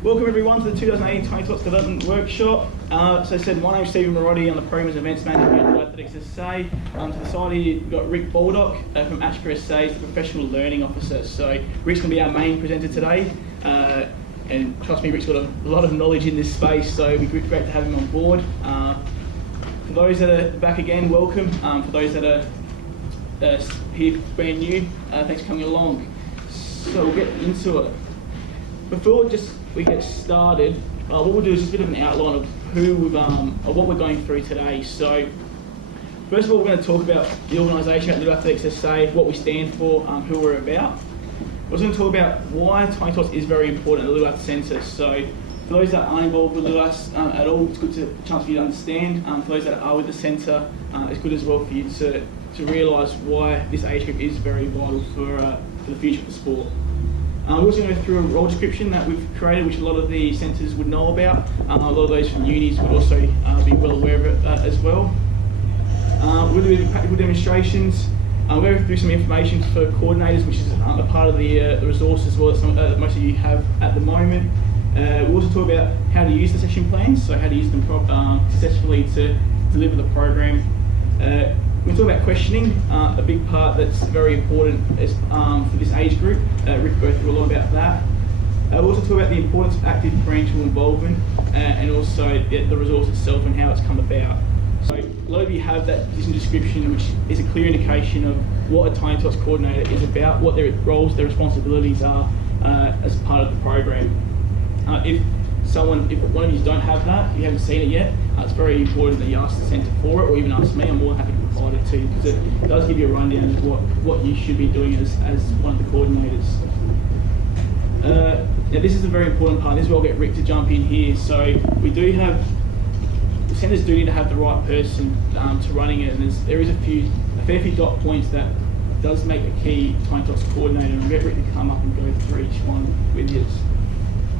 Welcome everyone to the 2018 Tiny Tots Development Workshop. So I said, my name's Stephen Marotti, I'm the Programs and Events Manager here at Athletics SA. To the side here, we've got Rick Baldock from Ashker SA, he's the Professional Learning Officer. So Rick's going to be our main presenter today. And trust me, Rick's got a lot of knowledge in this space, so it'd be great to have him on board. For those that are back again, welcome. For those that are here brand new, thanks for coming along. So we'll get into it. Before we get started, what we'll do is just a bit of an outline of what we're going through today. So, first of all, we're going to talk about the organisation at Little Athletics SA, what we stand for, who we're about. We're also going to talk about why Tiny Tots is very important at the Little Aths Centre. So, for those that aren't involved with Little Aths at all, it's a chance for you to understand. For those that are with the centre, it's good as well for you to realise why this age group is very vital for the future of the sport. We're also going to go through a role description that we've created, which a lot of the centres would know about. A lot of those from unis would also be well aware of it as well. We're going to do practical demonstrations. We're going to go through some information for coordinators, which is a part of the resource as well that most of you have at the moment. We'll also talk about how to use the session plans, so how to use them successfully to deliver the program. We're going to talk about questioning, a big part that's very important for this age group. Rick will go through a lot about that. We'll also talk about the importance of active parental involvement and also the resource itself and how it's come about. So a lot of you have that position description, which is a clear indication of what a Tiny Tots coordinator is about, what their roles, their responsibilities are as part of the program. If one of you don't have that, if you haven't seen it yet, it's very important that you ask the centre for it, or even ask me. I'm more than happy to provide it to you, because it does give you a rundown of what you should be doing as one of the coordinators. Now this is a very important part. This is where I'll get Rick to jump in here. So we do have, the centres do need to have the right person to running it, and there is a fair few dot points that does make a key Tiny Tots coordinator, and I'll get Rick to come up and go through each one with you.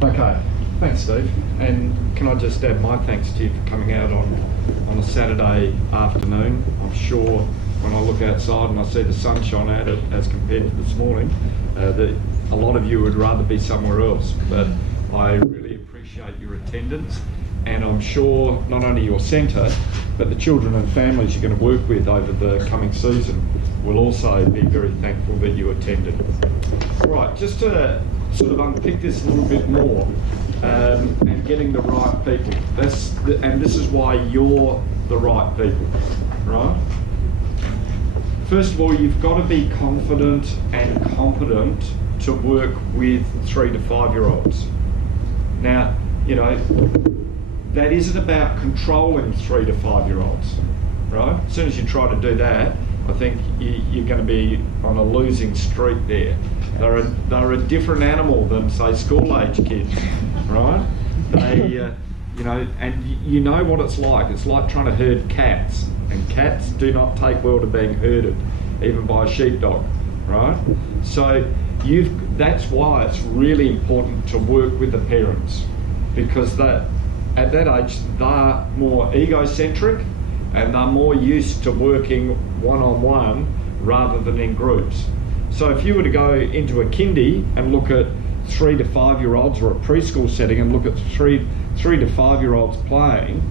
Okay. Thanks, Steve. And can I just add my thanks to you for coming out on a Saturday afternoon. I'm sure when I look outside and I see the sunshine out as compared to this morning, that a lot of you would rather be somewhere else. But I really appreciate your attendance, and I'm sure not only your centre, but the children and families you're going to work with over the coming season will also be very thankful that you attended. Right, just to sort of unpick this a little bit more, and getting the right people. And this is why you're the right people, right? First of all, you've got to be confident and competent to work with 3 to 5 year olds. Now, you know, that isn't about controlling 3 to 5 year olds, right? As soon as you try to do that, I think you're going to be on a losing streak there. They're a different animal than, say, school-age kids, right? They, you know, and you know what it's like. It's like trying to herd cats, and cats do not take well to being herded, even by a sheepdog, right? So that's why it's really important to work with the parents, because at that age they're more egocentric, and they're more used to working one-on-one rather than in groups. So if you were to go into a kindy and look at 3 to 5 year olds, or a preschool setting and look at 3 to 5 year olds playing,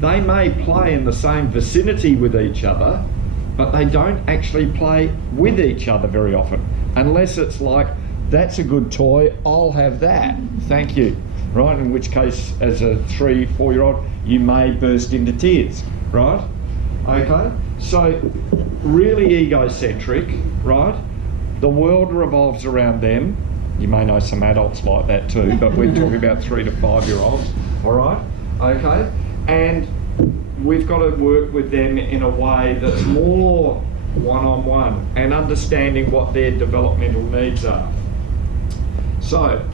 they may play in the same vicinity with each other, but they don't actually play with each other very often, unless it's like, that's a good toy, I'll have that, thank you, right? In which case, as a 3, 4 year old, you may burst into tears, right? Okay, so really egocentric, right? The world revolves around them. You may know some adults like that too, but we're talking about 3 to 5 year olds, all right? Okay, and we've got to work with them in a way that's more one-on-one and understanding what their developmental needs are. So,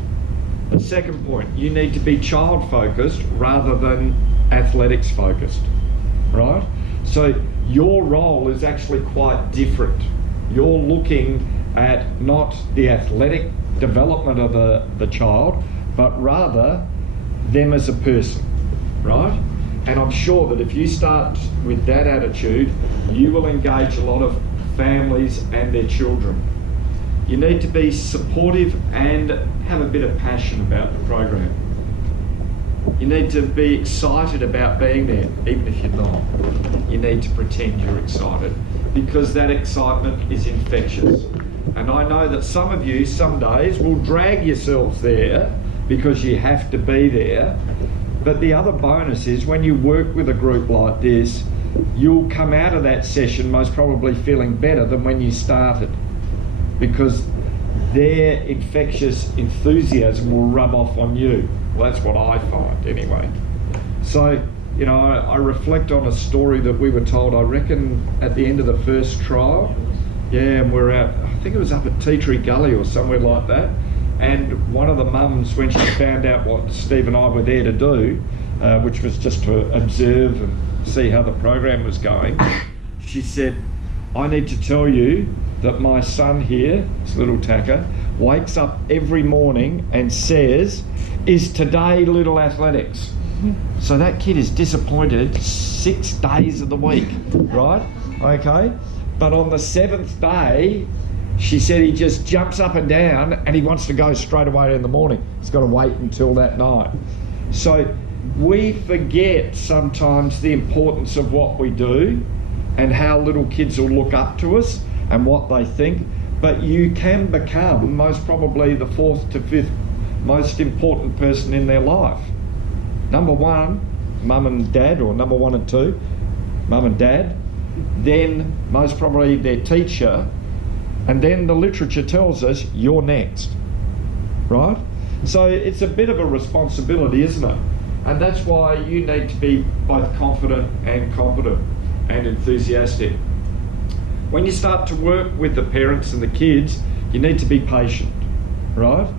the second point, you need to be child-focused rather than athletics-focused, right? So your role is actually quite different. You're looking at not the athletic development of the child, but rather them as a person, right? And I'm sure that if you start with that attitude, you will engage a lot of families and their children. You need to be supportive and have a bit of passion about the program. You need to be excited about being there, even if you're not. You need to pretend you're excited, because that excitement is infectious. And I know that some of you, some days, will drag yourselves there because you have to be there. But the other bonus is when you work with a group like this, you'll come out of that session most probably feeling better than when you started, because their infectious enthusiasm will rub off on you. Well, that's what I find anyway. So, you know, I reflect on a story that we were told, I reckon, at the end of the first trial. Yeah, and we're out, I think it was up at Tea Tree Gully or somewhere like that. And one of the mums, when she found out what Steve and I were there to do, which was just to observe and see how the program was going, she said, I need to tell you that my son here, this little tacker, wakes up every morning and says, is today little athletics? So that kid is disappointed 6 days of the week, right? Okay, but on the 7th day, she said he just jumps up and down and he wants to go straight away in the morning. He's got to wait until that night. So we forget sometimes the importance of what we do and how little kids will look up to us and what they think. But you can become most probably the 4th to 5th most important person in their life. Number 1, mum and dad, or number 1 and 2, mum and dad, then most probably their teacher, and then the literature tells us you're next, right? So it's a bit of a responsibility, isn't it? And that's why you need to be both confident and competent and enthusiastic. When you start to work with the parents and the kids, you need to be patient, right?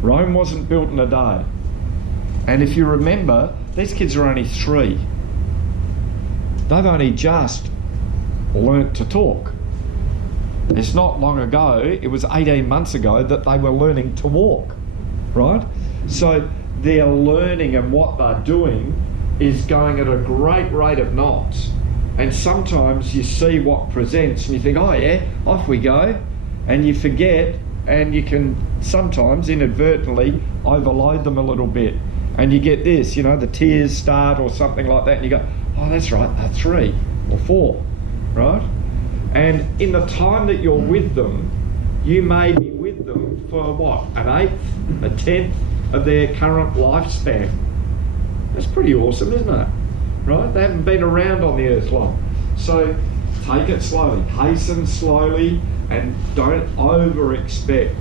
Rome wasn't built in a day. And if you remember, these kids are only 3. They've only just learnt to talk. It's not long ago, it was 18 months ago that they were learning to walk, right? So their learning and what they're doing is going at a great rate of knots. And sometimes you see what presents and you think, oh yeah, off we go. And you forget, and you can sometimes inadvertently overload them a little bit. And you get this, you know, the tears start or something like that, and you go, oh, that's right, they're 3 or 4, right? And in the time that you're with them, you may be with them for what, an 1/8, a 10th of their current lifespan. That's pretty awesome, isn't it? Right? They haven't been around on the earth long. So take it slowly, hasten slowly, and don't over-expect.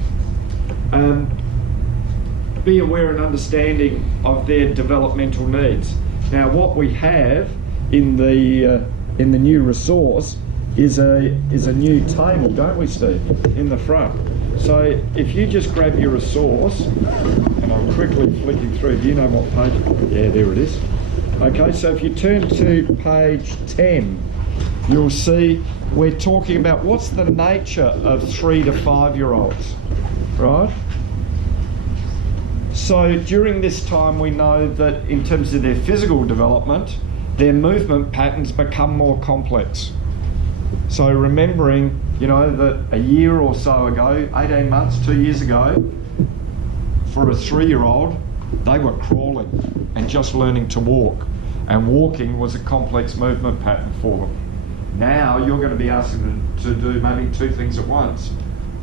Be aware and understanding of their developmental needs. Now, what we have in the new resource is a new table, don't we, Steve, in the front. So if you just grab your resource, and I'm quickly flicking through, do you know what page? Yeah, there it is. Okay, so if you turn to page 10, you'll see we're talking about what's the nature of 3 to 5-year-olds, right? So during this time, we know that in terms of their physical development, their movement patterns become more complex. So remembering, you know, that a year or so ago, 18 months, 2 years ago, for a 3-year-old, they were crawling and just learning to walk. And walking was a complex movement pattern for them. Now you're going to be asking them to do maybe 2 things at once.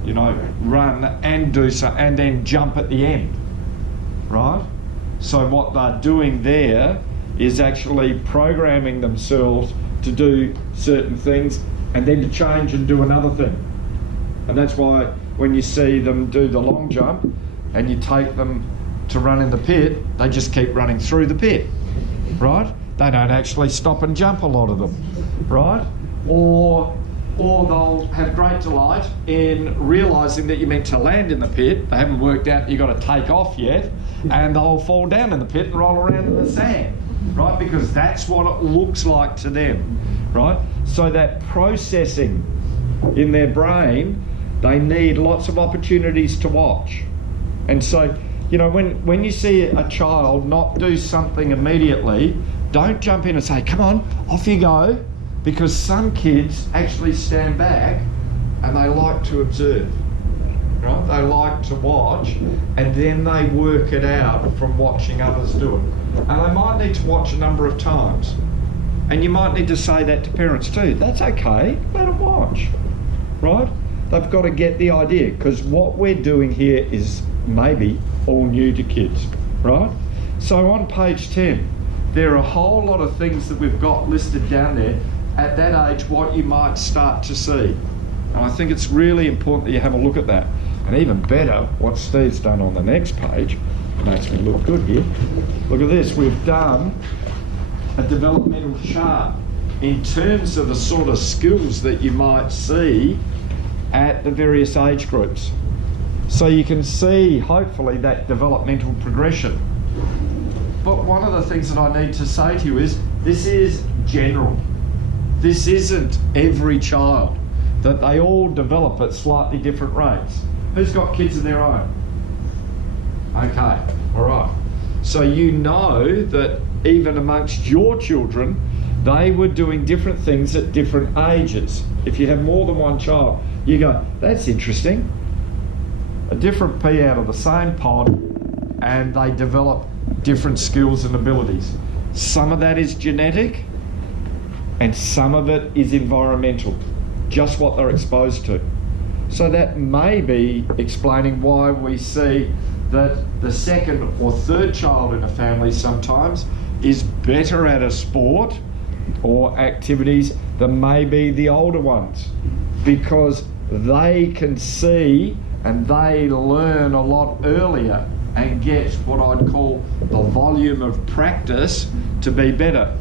You know, run and do so, and then jump at the end, right? So what they're doing there is actually programming themselves to do certain things and then to change and do another thing. And that's why when you see them do the long jump and you take them to run in the pit, they just keep running through the pit, right? They don't actually stop and jump, a lot of them, right? Or they'll have great delight in realising that you're meant to land in the pit. They haven't worked out you've got to take off yet, and they'll fall down in the pit and roll around in the sand, right? Because that's what it looks like to them, right? So that processing in their brain, they need lots of opportunities to watch. And so, you know, when you see a child not do something immediately, don't jump in and say, come on, off you go, because some kids actually stand back and they like to observe, right? They like to watch, and then they work it out from watching others do it. And they might need to watch a number of times. And you might need to say that to parents too. That's okay, let them watch, right? They've got to get the idea, because what we're doing here is maybe all new to kids, right? So on page 10, there are a whole lot of things that we've got listed down there at that age, what you might start to see. And I think it's really important that you have a look at that. And even better, what Steve's done on the next page, makes me look good here. Look at this, we've done a developmental chart in terms of the sort of skills that you might see at the various age groups. So you can see, hopefully, that developmental progression. But one of the things that I need to say to you is, this is general. This isn't every child, that they all develop at slightly different rates. Who's got kids of their own? Okay, all right. So you know that even amongst your children, they were doing different things at different ages. If you have more than one child, you go, that's interesting. A different pea out of the same pod, and they develop different skills and abilities. Some of that is genetic, and some of it is environmental, just what they're exposed to. So that may be explaining why we see that the second or third child in a family sometimes is better at a sport or activities than maybe the older ones, because they can see and they learn a lot earlier and get what I'd call the volume of practice to be better.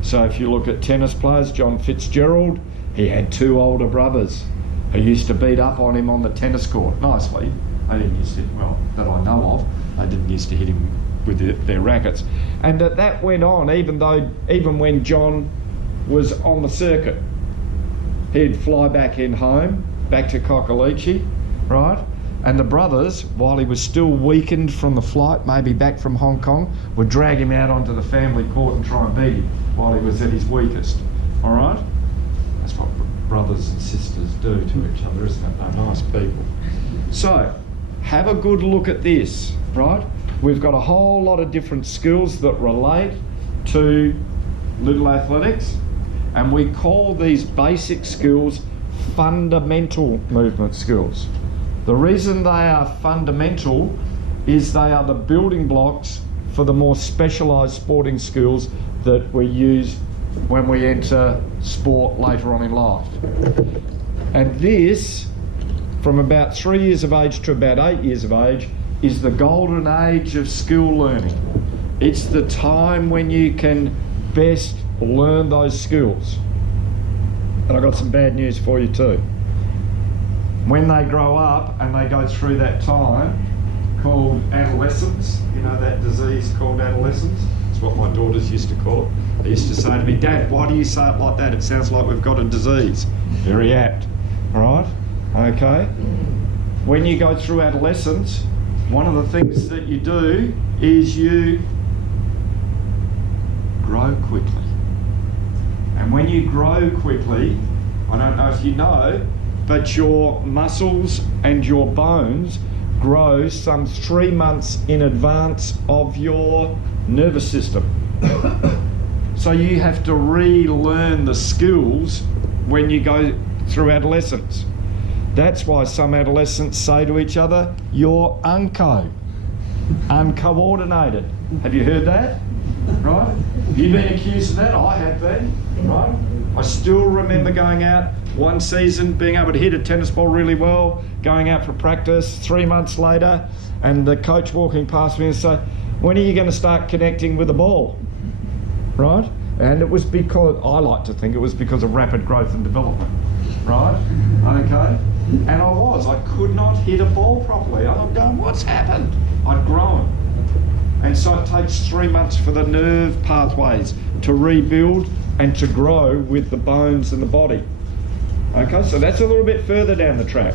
So if you look at tennis players, John Fitzgerald, he had two older brothers who used to beat up on him on the tennis court nicely. They didn't used to, well, that I know of, they didn't used to hit him with their rackets. And that went on even when John was on the circuit. He'd fly back in home, back to Cockaleachy, right? And the brothers, while he was still weakened from the flight, maybe back from Hong Kong, would drag him out onto the family court and try and beat him while he was at his weakest, all right? That's what brothers and sisters do to each other, isn't it? They're nice people. So, have a good look at this, right? We've got a whole lot of different skills that relate to little athletics, and we call these basic skills fundamental movement skills. The reason they are fundamental is they are the building blocks for the more specialised sporting skills that we use when we enter sport later on in life. And this, from about 3 years of age to about 8 years of age, is the golden age of skill learning. It's the time when you can best learn those skills. And I've got some bad news for you too. When they grow up and they go through that time called adolescence, you know that disease called adolescence? It's what my daughters used to call it. They used to say to me, Dad, why do you say it like that? It sounds like we've got a disease. Very apt, all right? Okay. When you go through adolescence, one of the things that you do is you grow quickly. And when you grow quickly, I don't know if you know, but your muscles and your bones grow some 3 months in advance of your nervous system. So you have to relearn the skills when you go through adolescence. That's why some adolescents say to each other, you're uncoordinated. Have you heard that? Right? Have you been accused of that? I have been, right? I still remember going out one season, being able to hit a tennis ball really well, going out for practice 3 months later, and the coach walking past me and say, when are you going to start connecting with the ball? Right? And it was because, I like to think it was because of rapid growth and development, right? Okay? And I could not hit a ball properly. I'm going, what's happened? I'd grown. And so it takes 3 months for the nerve pathways to rebuild and to grow with the bones and the body. Okay, so that's a little bit further down the track.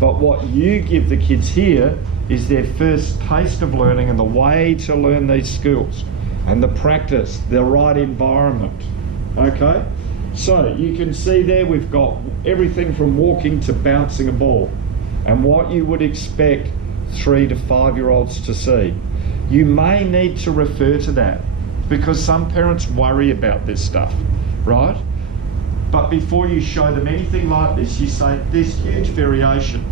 But what you give the kids here is their first taste of learning and the way to learn these skills and the practice, the right environment. Okay, so you can see there we've got everything from walking to bouncing a ball. and what you would expect 3 to 5-year-olds to see. You may need to refer to that because some parents worry about this stuff, right? But before you show them anything like this, you say, there's huge variation.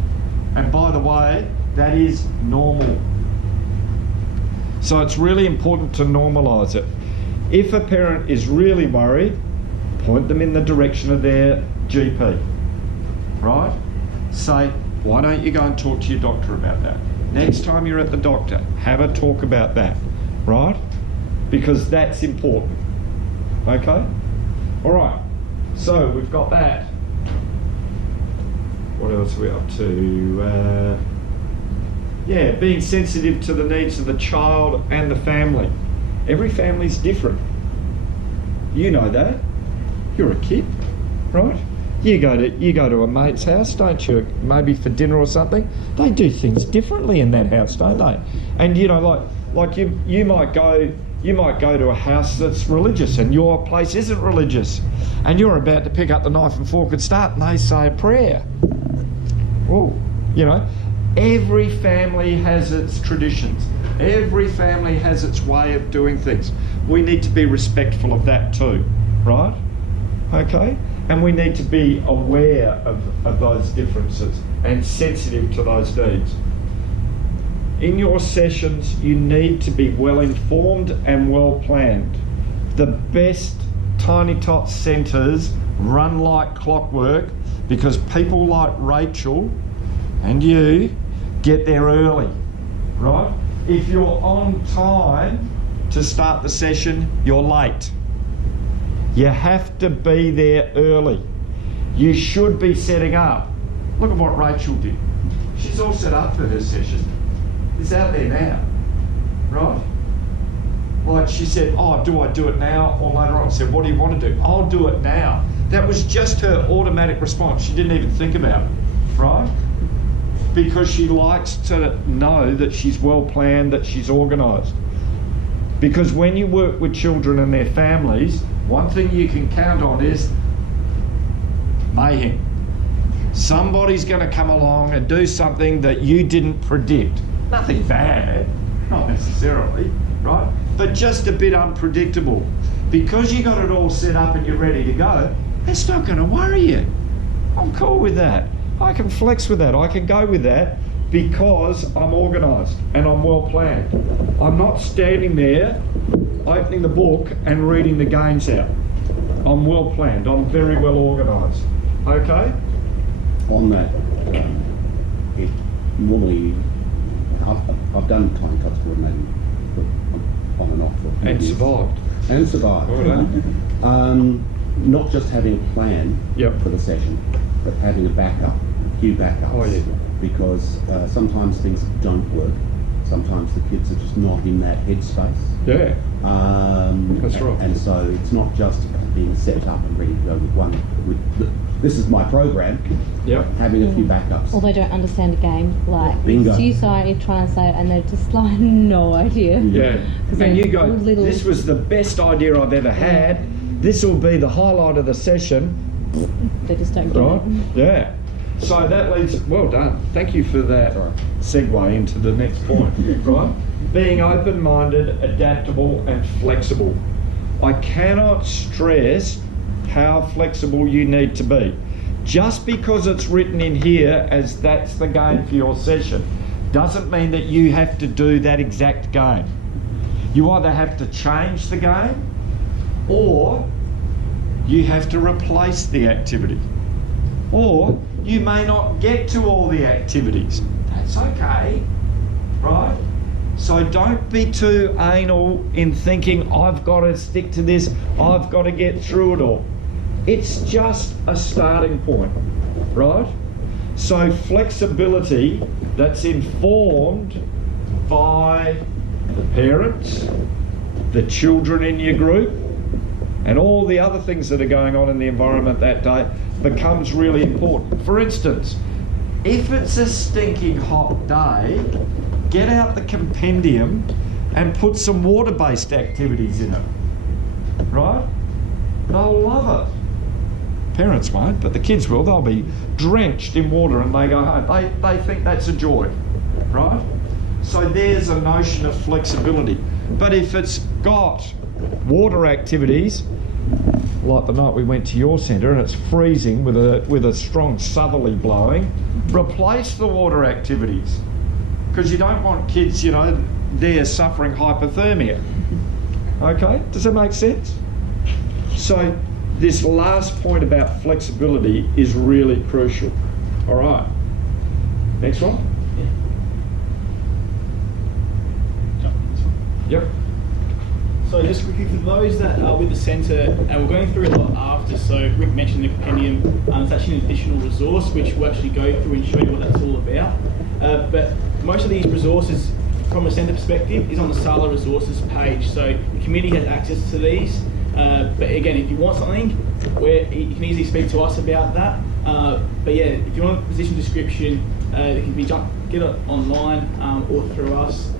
And by the way, that is normal. So it's really important to normalise it. If a parent is really worried, point them in the direction of their GP, right? Say, why don't you go and talk to your doctor about that? Next time you're at the doctor, have a talk about that, right? Because that's important, okay? All right, so we've got that. What else are we up to? Yeah, being sensitive to the needs of the child and the family. Every family's different. You know that. You're a kid, right? You go to a mate's house, don't you? Maybe for dinner or something. They do things differently in that house, don't they? And you know, like you might go to a house that's religious and your place isn't religious, and you're about to pick up the knife and fork and start, and they say a prayer. Oh, you know, every family has its traditions. Every family has its way of doing things. We need to be respectful of that too, right? Okay? And we need to be aware of those differences and sensitive to those needs. In your sessions, you need to be well informed and well planned. The best Tiny Tots centres run like clockwork because people like Rachel and you get there early, right? If you're on time to start the session, you're late. You have to be there early. You should be setting up. Look at what Rachel did. She's all set up for her session. It's out there now, right? Like she said, oh, do I do it now or later on? I said, what do you want to do? I'll do it now. That was just her automatic response. She didn't even think about it, right? Because she likes to know that she's well planned, that she's organised. Because when you work with children and their families, one thing you can count on is mayhem. Somebody's going to come along and do something that you didn't predict. Nothing bad, not necessarily, right? But just a bit unpredictable. Because you got it all set up and you're ready to go, it's not going to worry you. I'm cool with that. I can flex with that. I can go with that because I'm organised and I'm well planned. I'm not standing there opening the book and reading the games out. I'm well planned. I'm very well organised. Okay? On that, it normally, I've done Tiny Tots Coordinating on and off for And years. survived. And survived. Well done. Not just having a plan for the session, but having a backup, a few backups. Oh, yeah. Because sometimes things don't work. Sometimes the kids are just not in that headspace. Yeah. That's right. And so it's not just being set up and ready to go with one. This is my program. Yep. Having a few backups. Or they don't understand the game. Like, Bingo. you say, you try and say it, and they're just like, no idea. Yeah. And you go, little... this was the best idea I've ever had. This will be the highlight of the session. They just don't get Right? it. Yeah. So that leads, well done. Thank you for that segue into the next point, right? Being open-minded, adaptable and flexible. I cannot stress how flexible you need to be. Just because it's written in here as that's the game for your session, doesn't mean that you have to do that exact game. You either have to change the game or you have to replace the activity. Or you may not get to all the activities. That's okay, right? So don't be too anal in thinking, I've got to stick to this, I've got to get through it all. It's just a starting point, right? So flexibility that's informed by the parents, the children in your group, and all the other things that are going on in the environment that day becomes really important. For instance, if it's a stinking hot day, get out the compendium and put some water-based activities in it, right? They'll love it parents won't, but the kids will. They'll be drenched in water and they go home. They think that's a joy, right? So there's a notion of flexibility. But if it's got water activities, like the night we went to your centre and it's freezing with a strong southerly blowing, replace the water activities. Because you don't want kids, you know, there suffering hypothermia. Okay, does that make sense? So this last point about flexibility is really crucial. All right, next one. Yep. So just quickly, for those that are with the centre, and we're going through a lot after, so Rick mentioned the compendium, it's actually an additional resource which we'll actually go through and show you what that's all about. But most of these resources, from a centre perspective, is on the SALA resources page, so the community has access to these. But again, if you want something, you can easily speak to us about that. But yeah, if you want a position description, it can be get it online or through us.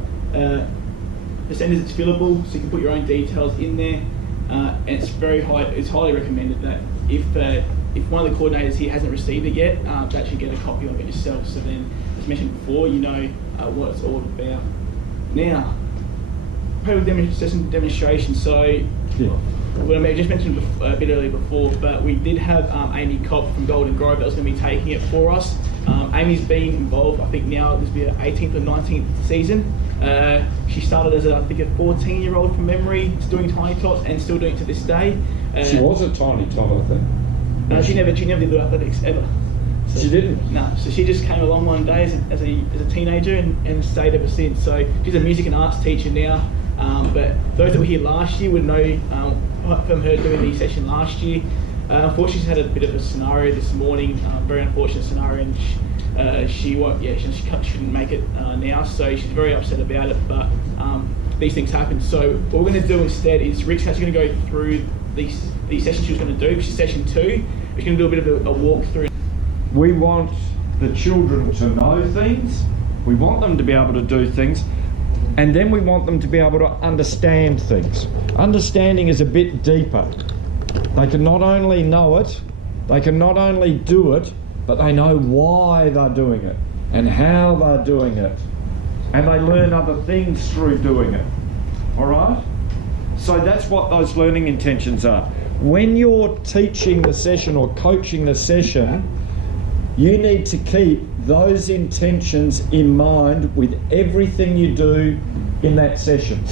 Percentage it's fillable, so you can put your own details in there, and it's it's highly recommended that if one of the coordinators here hasn't received it yet, to actually get a copy of it yourself. So then, as mentioned before, you know what it's all about. Now, session demonstration. So, well, I just mentioned a bit earlier before, but we did have Amy Cobb from Golden Grove that was going to be taking it for us. Amy's been involved, I think now this will be her 18th or 19th season. She started as I think a 14-year-old from memory, doing Tiny Tots and still doing it to this day. She was a Tiny Tot, I think. No, she never did the athletics ever. So, she didn't? No, so she just came along one day as a teenager and stayed ever since. So she's a music and arts teacher now. But those that were here last year would know from her doing the session last year. Unfortunately, she's had a bit of a scenario this morning, very unfortunate scenario, and she shouldn't make it now, so she's very upset about it, but these things happen. So what we're going to do instead is Rick's actually going to go through the session she was going to do, which is session 2. We're going to do a bit of a walkthrough. We want the children to know things, we want them to be able to do things, and then we want them to be able to understand things. Understanding is a bit deeper. They can not only know it, they can not only do it, but they know why they're doing it and how they're doing it. And they learn other things through doing it. All right? So that's what those learning intentions are. When you're teaching the session or coaching the session, you need to keep those intentions in mind with everything you do in that session,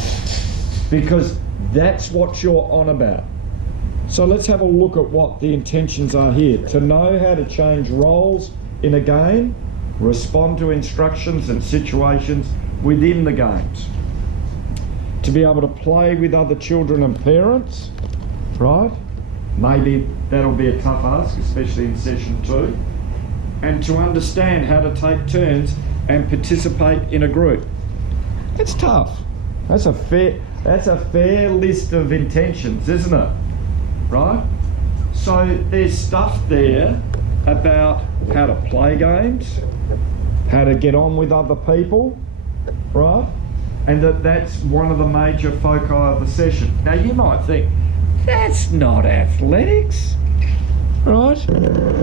because that's what you're on about. So let's have a look at what the intentions are here. To know how to change roles in a game, respond to instructions and situations within the games. To be able to play with other children and parents, right? Maybe that'll be a tough ask, especially in session 2. And to understand how to take turns and participate in a group. It's tough. That's a fair list of intentions, isn't it? Right? So there's stuff there about how to play games, how to get on with other people, right? And that's one of the major foci of the session. Now you might think, that's not athletics, right?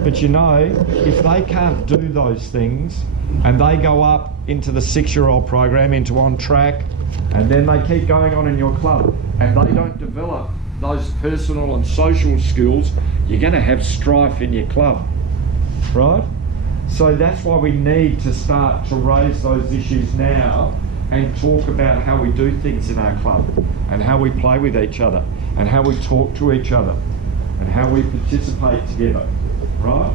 But you know, if they can't do those things and they go up into the 6-year-old program, into on track, and then they keep going on in your club and they don't develop those personal and social skills, you're going to have strife in your club, right? So that's why we need to start to raise those issues now and talk about how we do things in our club and how we play with each other and how we talk to each other and how we participate together, right?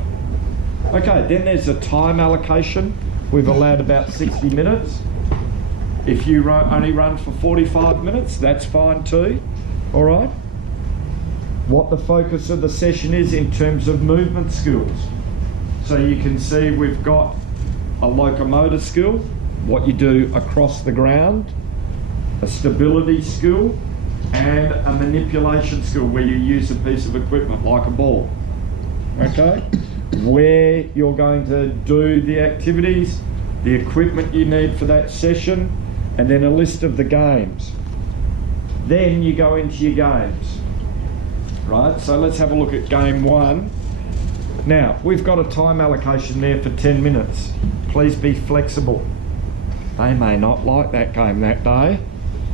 Okay, then there's a time allocation. We've allowed about 60 minutes. If you only run for 45 minutes, that's fine too, all right? What the focus of the session is in terms of movement skills. So you can see we've got a locomotor skill, what you do across the ground, a stability skill, and a manipulation skill where you use a piece of equipment like a ball. Okay? Where you're going to do the activities, the equipment you need for that session, and then a list of the games. Then you go into your games. Right, so let's have a look at game 1. Now, we've got a time allocation there for 10 minutes. Please be flexible. They may not like that game that day,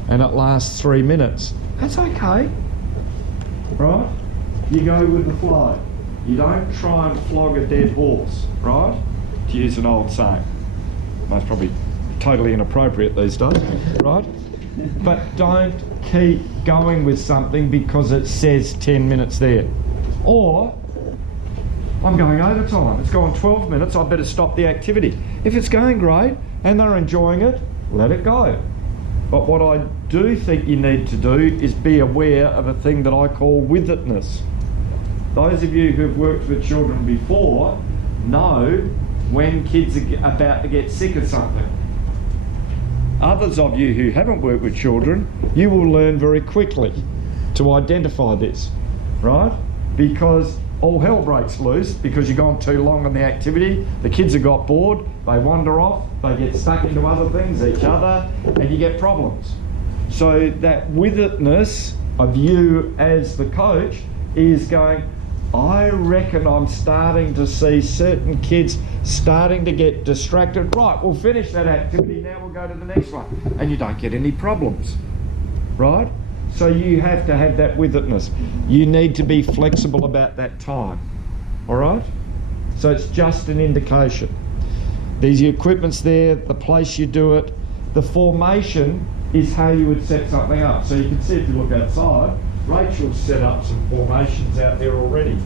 and it lasts 3 minutes. That's okay, right? You go with the flow. You don't try and flog a dead horse, right? To use an old saying. That's probably totally inappropriate these days, right? But don't keep going with something because it says 10 minutes there. Or, I'm going overtime. It's gone 12 minutes, I better stop the activity. If it's going great and they're enjoying it, let it go. But what I do think you need to do is be aware of a thing that I call with-itness. Those of you who've worked with children before know when kids are about to get sick of something. Others of you who haven't worked with children, you will learn very quickly to identify this, right? Because all hell breaks loose because you've gone too long on the activity, the kids have got bored, they wander off, they get stuck into other things, each other, and you get problems. So that with-itness of you as the coach is going, I reckon I'm starting to see certain kids starting to get distracted. Right, we'll finish that activity, now we'll go to the next one. And you don't get any problems, right? So you have to have that with-itness. You need to be flexible about that time, all right? So it's just an indication. There's your equipment's there, the place you do it. The formation is how you would set something up. So you can see if you look outside, Rachel's set up some formations out there already.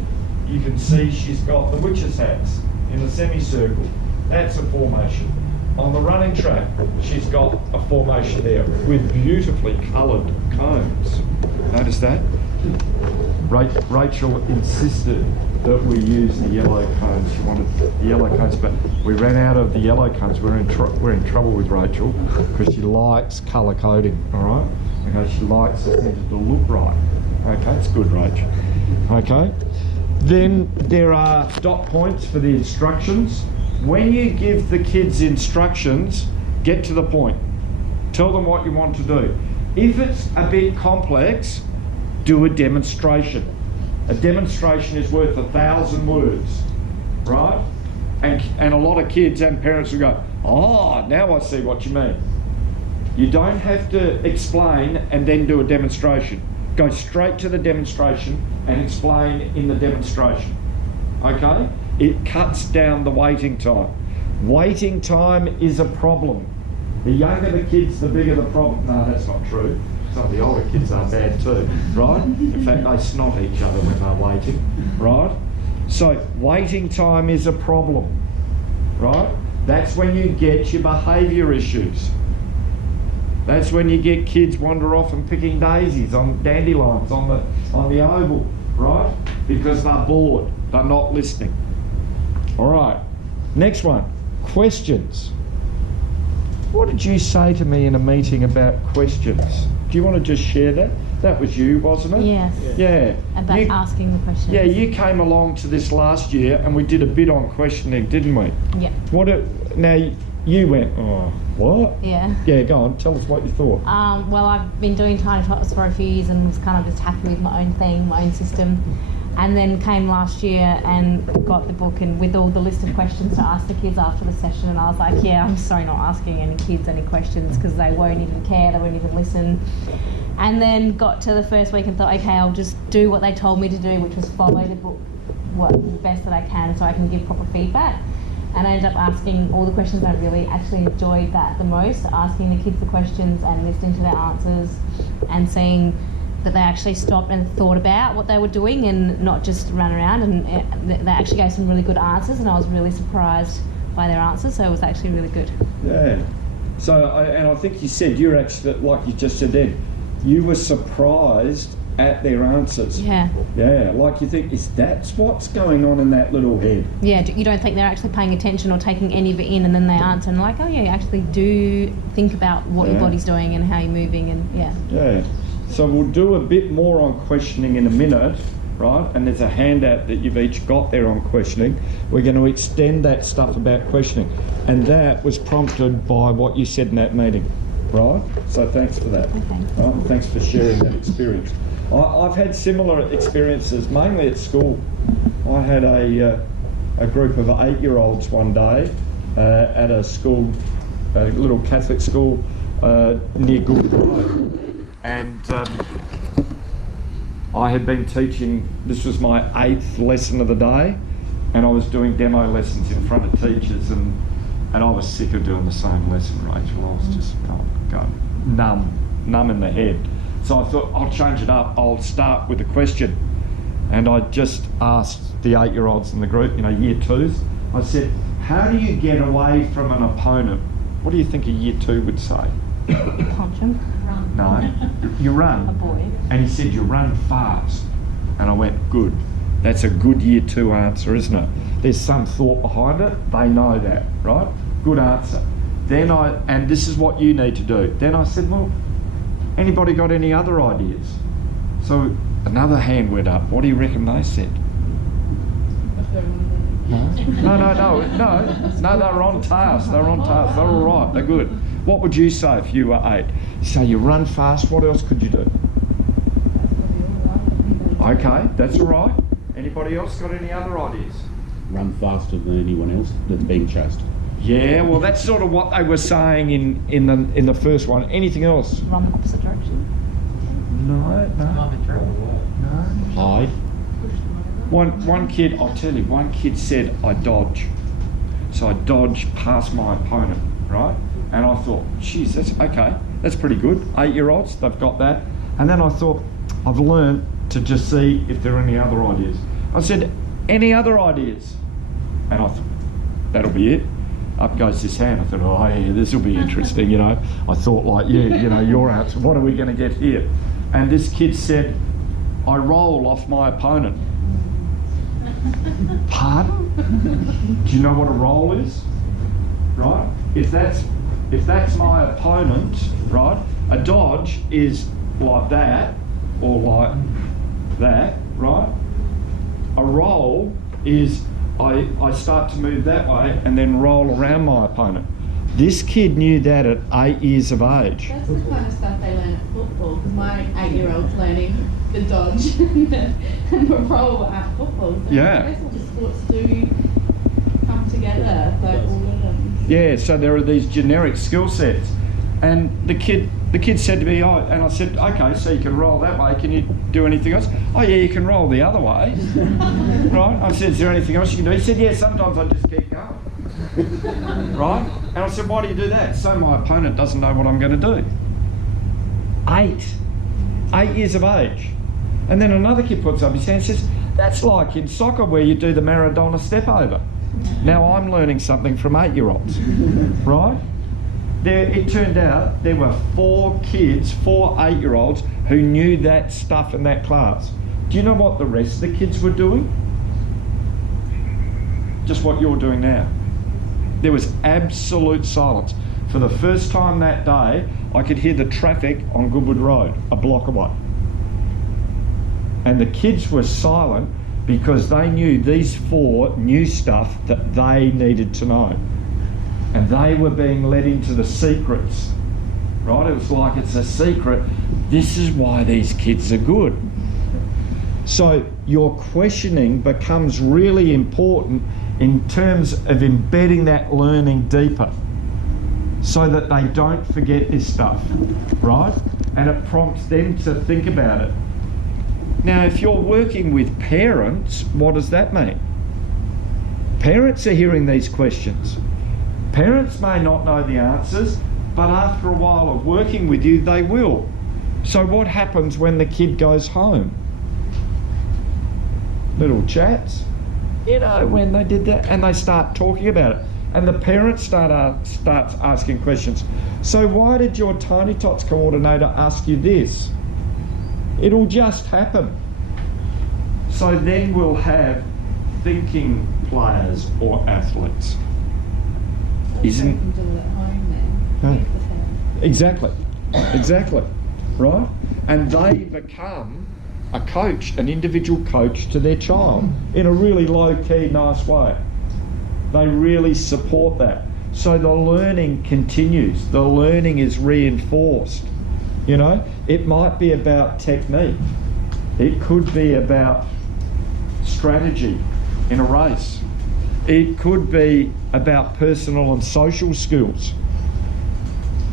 You can see she's got the witches' hats in a semicircle. That's a formation. On the running track, she's got a formation there with beautifully coloured cones. Notice that? Rachel insisted that we use the yellow cones. She wanted the yellow cones, but we ran out of the yellow cones. We're in trouble with Rachel because she likes colour coding, all right? Okay, she likes the centre to look right. Okay, it's good, Rachel. Okay, then there are dot points for the instructions. When you give the kids instructions, get to the point. Tell them what you want to do. If it's a bit complex, do a demonstration. A demonstration is worth 1,000 words, right? And a lot of kids and parents will go, oh, now I see what you mean. You don't have to explain and then do a demonstration. Go straight to the demonstration and explain in the demonstration, okay? It cuts down the waiting time. Waiting time is a problem. The younger the kids, the bigger the problem. No, that's not true. Some of the older kids are bad too, right? In fact, they snot each other when they're waiting, right? So waiting time is a problem, right? That's when you get your behaviour issues. That's when you get kids wander off and picking daisies on dandelions on the oval, right? Because they're bored, they're not listening. All right, next one, questions. What did you say to me in a meeting about questions? Do you want to just share that? That was you, wasn't it? Yes. Yeah. About asking the questions. Yeah, you came along to this last year and we did a bit on questioning, didn't we? Yeah. Now you went, oh, what? Yeah. Yeah, go on, tell us what you thought. Well, I've been doing Tiny Tots for a few years and was kind of just happy with my own thing, my own system. And then came last year and got the book and with all the list of questions to ask the kids after the session, and I was like, yeah, I'm sorry, not asking any kids any questions because they won't even care, they won't even listen. And then got to the first week and thought, okay, I'll just do what they told me to do, which was follow the book the best that I can so I can give proper feedback. And I ended up asking all the questions. I really actually enjoyed that the most, asking the kids the questions and listening to their answers and seeing that they actually stopped and thought about what they were doing and not just ran around, and they actually gave some really good answers, and I was really surprised by their answers, so it was actually really good. Yeah. So, I think you said, you're actually, like you just said then, you were surprised at their answers. Yeah. Yeah, like you think, is that what's going on in that little head? Yeah, you don't think they're actually paying attention or taking any of it in, and then they answer and like, oh yeah, you actually do think about what your body's doing and how you're moving, and yeah. Yeah. So we'll do a bit more on questioning in a minute, right? And there's a handout that you've each got there on questioning. We're going to extend that stuff about questioning. And that was prompted by what you said in that meeting, right? So thanks for that. Okay. Right? And thanks for sharing that experience. I've had similar experiences, mainly at school. I had a a group of 8-year-olds one day at a school, a little Catholic school near Gould Road. And I had been teaching, this was my 8th lesson of the day, and I was doing demo lessons in front of teachers, and I was sick of doing the same lesson, Rachel. I was just going numb in the head. So I thought, I'll change it up. I'll start with a question. And I just asked the 8-year-olds in the group, year 2s, I said, how do you get away from an opponent? What do you think a year 2 would say? You punch him. Run. No, you run. A boy. And he said, you run fast. And I went, good. That's a good year 2 answer, isn't it? There's some thought behind it. They know that, right? Good answer. Then and this is what you need to do. Then I said, well, anybody got any other ideas? So another hand went up. What do you reckon they said? No, they're on task. They're on task. They're all right. They're good. What would you say if you were 8? So you run fast. What else could you do? Okay, that's all right. Anybody else got any other ideas? Run faster than anyone else that's being chased. Yeah, well, that's sort of what they were saying in the first one. Anything else? Run the opposite direction. No. Hide. One kid, I'll tell you, one kid said, I dodge. So I dodge past my opponent, right? And I thought, geez, that's okay. That's pretty good. 8-year-olds, they've got that. And then I thought, I've learned to just see if there are any other ideas. I said, any other ideas? And I thought, that'll be it. Up goes this hand. I thought, oh yeah, this will be interesting, I thought like, yeah, your answer, what are we going to get here? And this kid said, I roll off my opponent. Pardon? Do you know what a roll is? Right? If that's my opponent, right? A dodge is like that, or like that, right? A roll is I start to move that way and then roll around my opponent. This kid knew that at 8 years of age. That's the kind of stuff they learn at football, because my 8-year-old's learning the dodge and the roll at football. So Yeah. I guess all the sports do come together, so all of them. Yeah, so there are these generic skill sets. And the kid said to me, and I said, okay, so you can roll that way, can you do anything else? Oh yeah, you can roll the other way. Right? I said, is there anything else you can do? He said, yeah, sometimes I just keep going. Right? And I said, why do you do that? So my opponent doesn't know what I'm going to do. 8 years of age. And then another kid puts up his hand and says, that's like in soccer where you do the Maradona step over. Now I'm learning something from 8-year-olds. Right? It turned out there were 4 8-year-olds who knew that stuff in that class. Do you know what the rest of the kids were doing? Just what you're doing now. There was absolute silence. For the first time that day, I could hear the traffic on Goodwood Road, a block away. And the kids were silent because they knew these 4 knew stuff that they needed to know. And they were being led into the secrets, right? It was like, it's a secret. This is why these kids are good. So your questioning becomes really important in terms of embedding that learning deeper so that they don't forget this stuff, right? And it prompts them to think about it. Now, if you're working with parents, what does that mean? Parents are hearing these questions. Parents may not know the answers, but after a while of working with you, they will. So what happens when the kid goes home? Little chats, when they did that, and they start talking about it. And the parent starts asking questions. So why did your Tiny Tots coordinator ask you this? It'll just happen. So then we'll have thinking players or athletes. Isn't you can do it at home then, with the family. Exactly, right? And they become a coach, an individual coach to their child in a really low-key, nice way. They really support that. So the learning continues. The learning is reinforced. It might be about technique. It could be about strategy in a race. It could be about personal and social skills.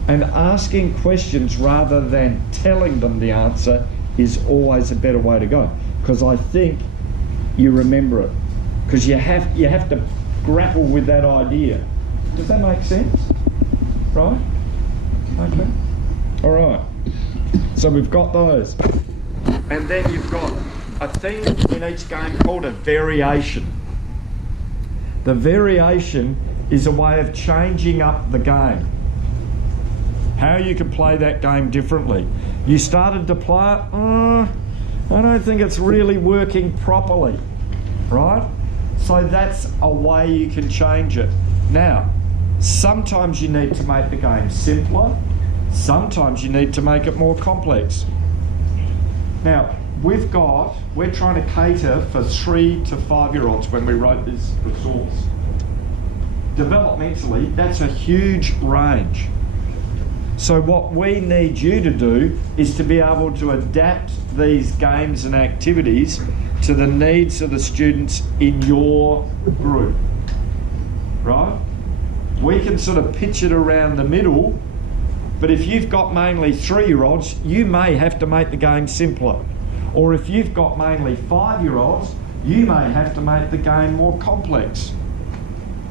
And asking questions rather than telling them the answer is always a better way to go, because I think you remember it, because you have to grapple with that idea. Does that make sense? Right? Okay. All right. So we've got those. And then you've got a thing in each game called a variation. The variation is a way of changing up the game. How you can play that game differently. You started to play it, I don't think it's really working properly, right? So that's a way you can change it. Now, sometimes you need to make the game simpler, sometimes you need to make it more complex. Now, we're trying to cater for 3 to 5-year-olds when we wrote this resource. Developmentally, that's a huge range. So what we need you to do is to be able to adapt these games and activities to the needs of the students in your group, right? We can sort of pitch it around the middle, but if you've got mainly 3-year-olds, you may have to make the game simpler. Or if you've got mainly 5-year-olds, you may have to make the game more complex.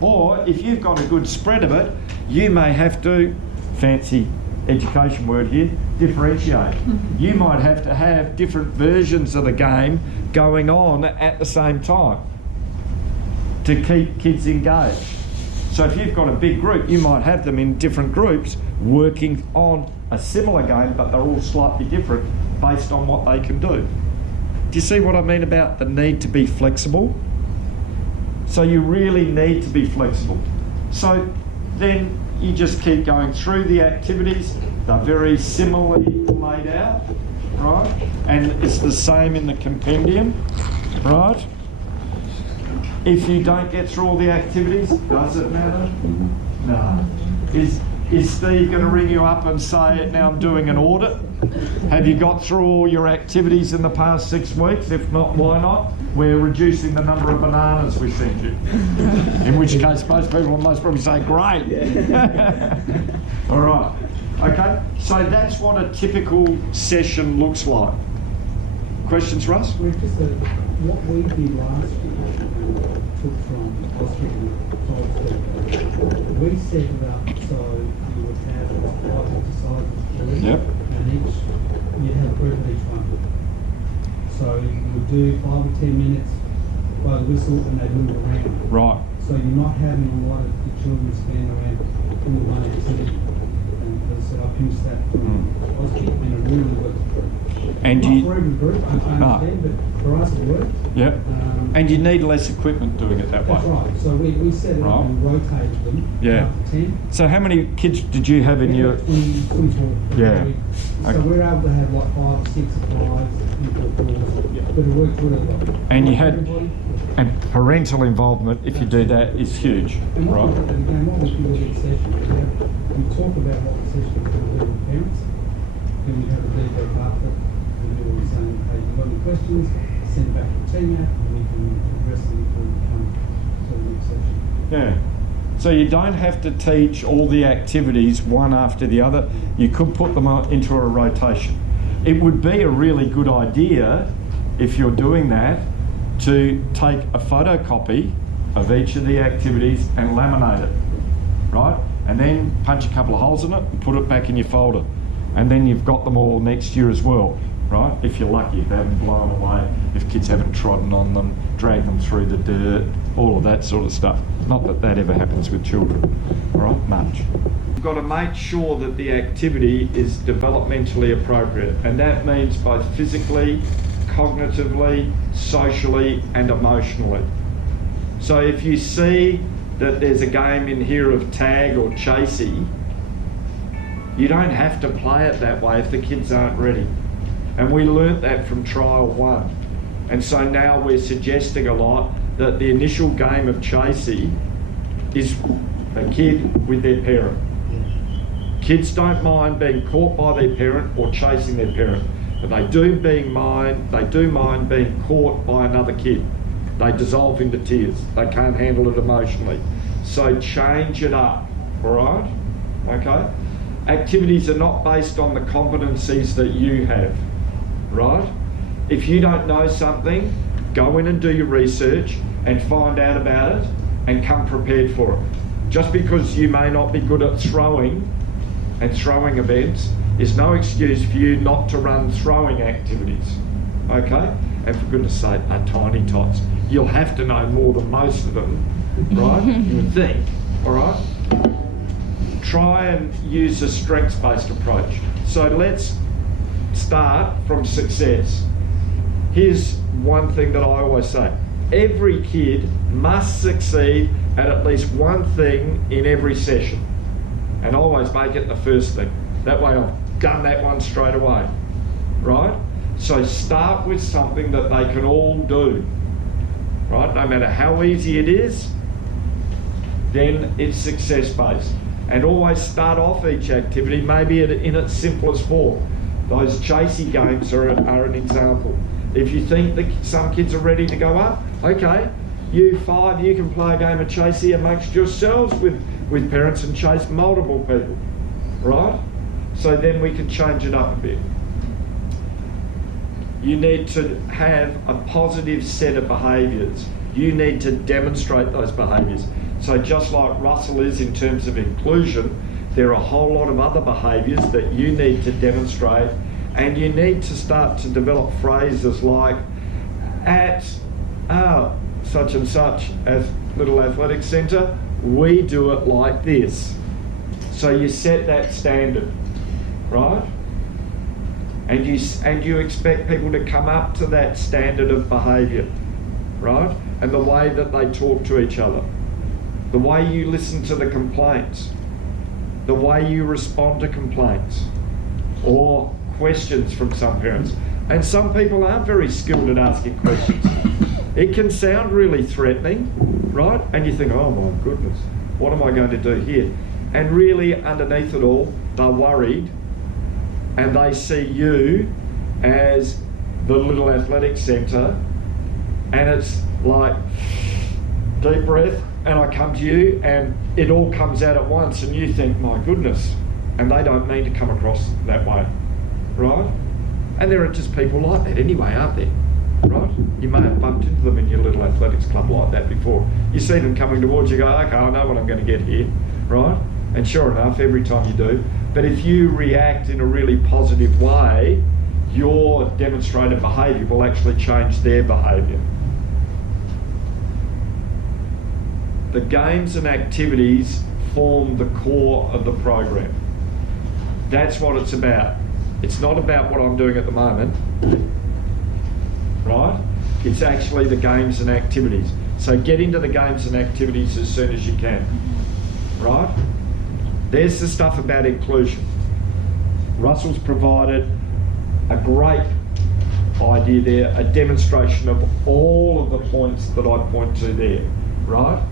Or if you've got a good spread of it, you may have to, fancy education word here, differentiate. You might have to have different versions of the game going on at the same time to keep kids engaged. So if you've got a big group, you might have them in different groups working on a similar game, but they're all slightly different based on what they can do. Do you see what I mean about the need to be flexible? So you really need to be flexible. So then you just keep going through the activities. They're very similarly laid out, right? And it's the same in the compendium, right? If you don't get through all the activities, does it matter? No. Is Steve going to ring you up and say, now I'm doing an audit? Have you got through all your activities in the past 6 weeks? If not, why not? We're reducing the number of bananas we send you. In which case, most people will most probably say, great. All right. Okay, so that's what a typical session looks like. Questions, Russ? Well, just what we did last year took from hospital. We set it up so you would have 5 exercises, Yep. and you'd have a group of each one. So you would do 5 or 10 minutes by the whistle, and they move around. Right. So you're not having a lot of the children stand around doing one activity. And as I said, I finished that from hospital, and it really worked. And Not you, for every group, I understand, but for us it worked. yep. And you need less equipment doing it that way. That's right. So we set it up and rotated them. Yeah. Up to 10. So how many kids did you have in your... 24. Yeah. So Okay. we're able to have like 5 or 6 applies in 4 floors, but it works really well. And you Not had- everybody. And parental involvement, if you do that, is huge, And what right? what we do with each session, we talk about what the session is going to do with parents, then we have a debrief after, and we will say, hey, you've got any questions, send back to the team out, and we can address them before we come to the next session. Yeah. So you don't have to teach all the activities one after the other. You could put them into a rotation. It would be a really good idea, if you're doing that, to take a photocopy of each of the activities and laminate it, right? And then punch a couple of holes in it and put it back in your folder. And then you've got them all next year as well, right? If you're lucky, if they haven't blown away, if kids haven't trodden on them, dragged them through the dirt, all of that sort of stuff. Not that that ever happens with children, all right? Much. You've got to make sure that the activity is developmentally appropriate, and that means both physically, cognitively, socially and emotionally. So if you see that there's a game in here of tag or chasey, you don't have to play it that way if the kids aren't ready. And we learnt that from trial 1. And so now we're suggesting a lot that the initial game of chasey is a kid with their parent. Kids don't mind being caught by their parent or chasing their parent. But they do mind being caught by another kid. They dissolve into tears. They can't handle it emotionally. So change it up, all right? Okay? Activities are not based on the competencies that you have, right? If you don't know something, go in and do your research and find out about it and come prepared for it. Just because you may not be good at throwing and throwing events is no excuse for you not to run throwing activities, okay? And for goodness sake, Tiny Tots. You'll have to know more than most of them, right? You would think, all right? Try and use a strengths-based approach. So let's start from success. Here's one thing that I always say. Every kid must succeed at least one thing in every session. And always make it the first thing. That way I've done that one straight away, right? So start with something that they can all do, right? No matter how easy it is, then it's success-based. And always start off each activity, maybe in its simplest form. Those chasey games are an example. If you think that some kids are ready to go up, okay, you 5, you can play a game of chasey amongst yourselves with parents and chase multiple people, right? So then we can change it up a bit. You need to have a positive set of behaviours. You need to demonstrate those behaviours. So just like Russell is in terms of inclusion, there are a whole lot of other behaviours that you need to demonstrate, and you need to start to develop phrases like, at such and such as Little Athletic Centre, we do it like this. So you set that standard, right? And you expect people to come up to that standard of behaviour, right? And the way that they talk to each other, the way you listen to the complaints, the way you respond to complaints or questions from some parents. And some people aren't very skilled at asking questions. It can sound really threatening, right? And you think, oh my goodness, what am I going to do here? And really underneath it all, they're worried, and they see you as the Little Athletic Centre, and it's like, deep breath, and I come to you and it all comes out at once, and you think, my goodness, and they don't mean to come across that way, right? And there are just people like that anyway, aren't there? Right? You may have bumped into them in your little athletics club like that before. You see them coming towards you, go, okay, I know what I'm going to get here, right? And sure enough, every time you do. But if you react in a really positive way, your demonstrated behaviour will actually change their behaviour. The games and activities form the core of the program. That's what it's about. It's not about what I'm doing at the moment, right? It's actually the games and activities. So get into the games and activities as soon as you can, right? There's the stuff about inclusion. Russell's provided a great idea there, a demonstration of all of the points that I point to there, right?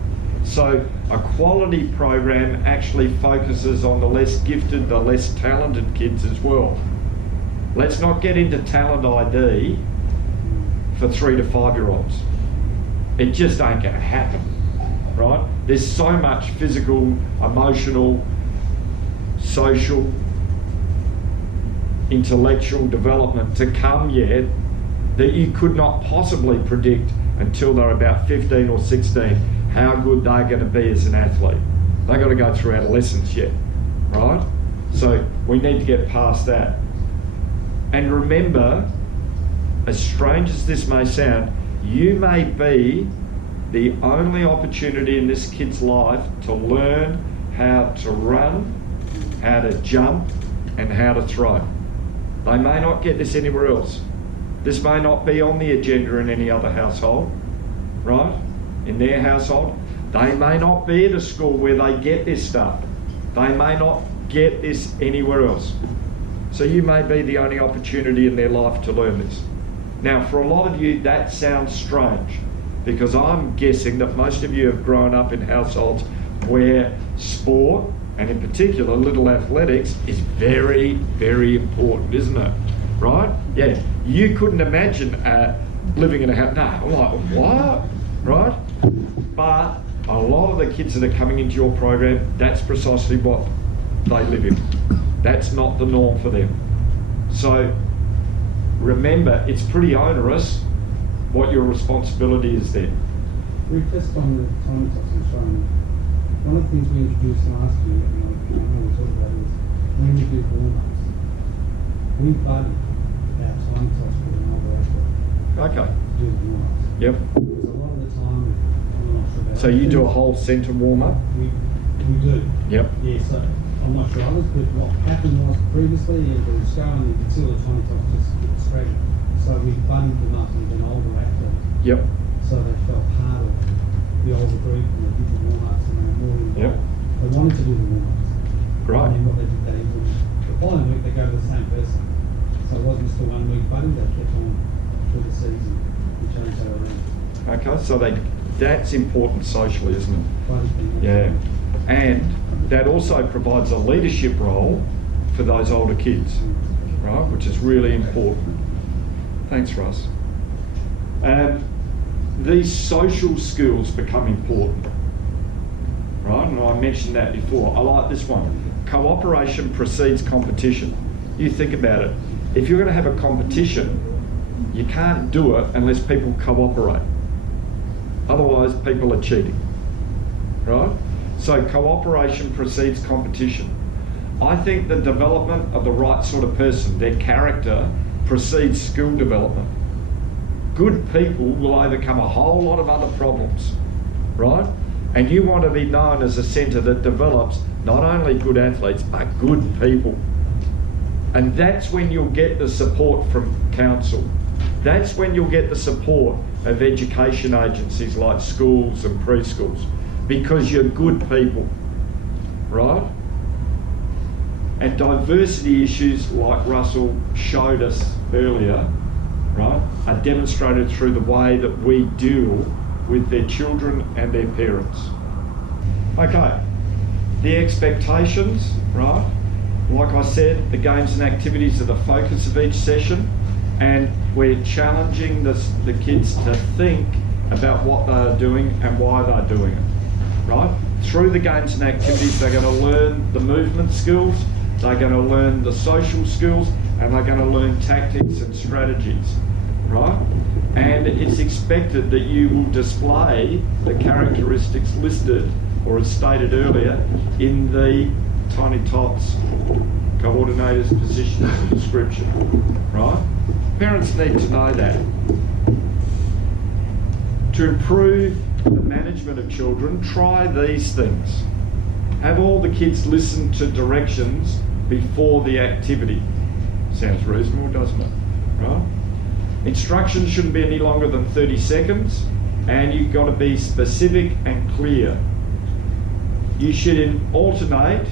So a quality program actually focuses on the less gifted, the less talented kids as well. Let's not get into talent ID for 3 to 5-year-olds. It just ain't going to happen, right? There's so much physical, emotional, social, intellectual development to come yet that you could not possibly predict until they're about 15 or 16 how good they're going to be as an athlete. They've got to go through adolescence yet, right? So we need to get past that. And remember, as strange as this may sound, you may be the only opportunity in this kid's life to learn how to run, how to jump, and how to throw. They may not get this anywhere else. This may not be on the agenda in any other household, right? In their household. They may not be at a school where they get this stuff. They may not get this anywhere else. So you may be the only opportunity in their life to learn this. Now, for a lot of you, that sounds strange, because I'm guessing that most of you have grown up in households where sport, and in particular little athletics, is very, very important, isn't it? Right? Yeah. You couldn't imagine living in a house. No, I'm like, what? right? But a lot of the kids that are coming into your program, that's precisely what they live in. That's not the norm for them. So remember, it's pretty onerous what your responsibility is there. Just on the Tiny Tots and showing, one of the things we introduced last year, and I know we talked about, is when we do warm-ups, we buddy our Tiny Tots with an older athlete Okay. to do the warm-ups. Yep. Because a lot of the time, I'm not sure about So you do a whole centre warm-up? We do. Yep. Yeah, so I'm not sure others, but what happened was previously, everybody was going, you could see the Tiny Tots just get straight. So we buddied them up with an older athlete. Yep. So they felt part of the older group and they did the warm-ups and they were more involved. Yep. They wanted to do the warm-ups. Great. And then what they did that evening, the following week they go to the same person. So it wasn't just a 1 week buddy, they kept on through the season and changed that around. Okay, so that's important socially, isn't it? Buddy thing. Yeah. And that also provides a leadership role for those older kids, right? Which is really important. Thanks, Russ. These social skills become important, right? And I mentioned that before. I like this one. Cooperation precedes competition. You think about it. If you're going to have a competition, you can't do it unless people cooperate. Otherwise, people are cheating, right? So cooperation precedes competition. I think the development of the right sort of person, their character, precedes skill development. Good people will overcome a whole lot of other problems, right? And you want to be known as a centre that develops not only good athletes, but good people. And that's when you'll get the support from council. That's when you'll get the support of education agencies like schools and preschools, because you're good people, right? And diversity issues, like Russell showed us earlier, right, are demonstrated through the way that we deal with their children and their parents. Okay, the expectations, right? Like I said, the games and activities are the focus of each session, and we're challenging the kids to think about what they're doing and why they're doing it, right? Through the games and activities, they're going to learn the movement skills, they're going to learn the social skills, and they're going to learn tactics and strategies, right? And it's expected that you will display the characteristics listed, or as stated earlier, in the Tiny Tots Coordinators position and description, right? Parents need to know that. To improve the management of children, try these things. Have all the kids listen to directions before the activity. Sounds reasonable, doesn't it? Right? Instructions shouldn't be any longer than 30 seconds, and you've got to be specific and clear. You should alternate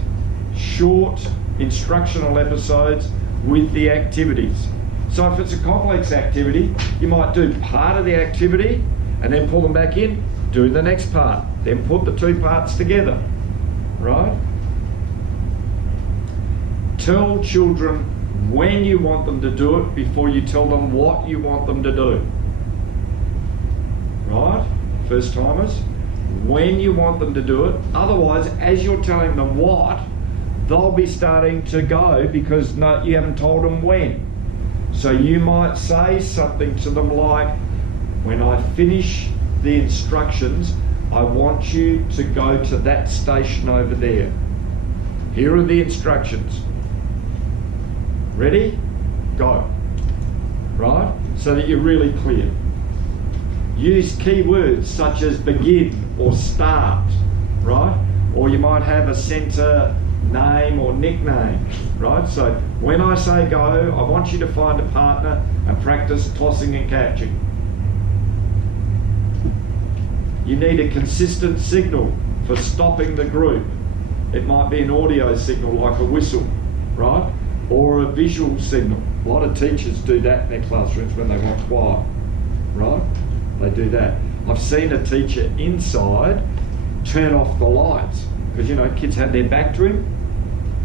short instructional episodes with the activities. So if it's a complex activity, you might do part of the activity and then pull them back in, do the next part, then put the two parts together, right? Tell children when you want them to do it before you tell them what you want them to do, right? First timers, when you want them to do it. Otherwise, as you're telling them what, they'll be starting to go because you haven't told them when. So you might say something to them like, when I finish the instructions, I want you to go to that station over there. Here are the instructions. Ready? Go. Right? So that you're really clear. Use key words such as begin or start, right? Or you might have a centre name or nickname, right? So when I say go, I want you to find a partner and practice tossing and catching. You need a consistent signal for stopping the group. It might be an audio signal like a whistle, right? Or a visual signal. A lot of teachers do that in their classrooms when they want quiet, right? They do that. I've seen a teacher inside turn off the lights because, you know, kids have their back to him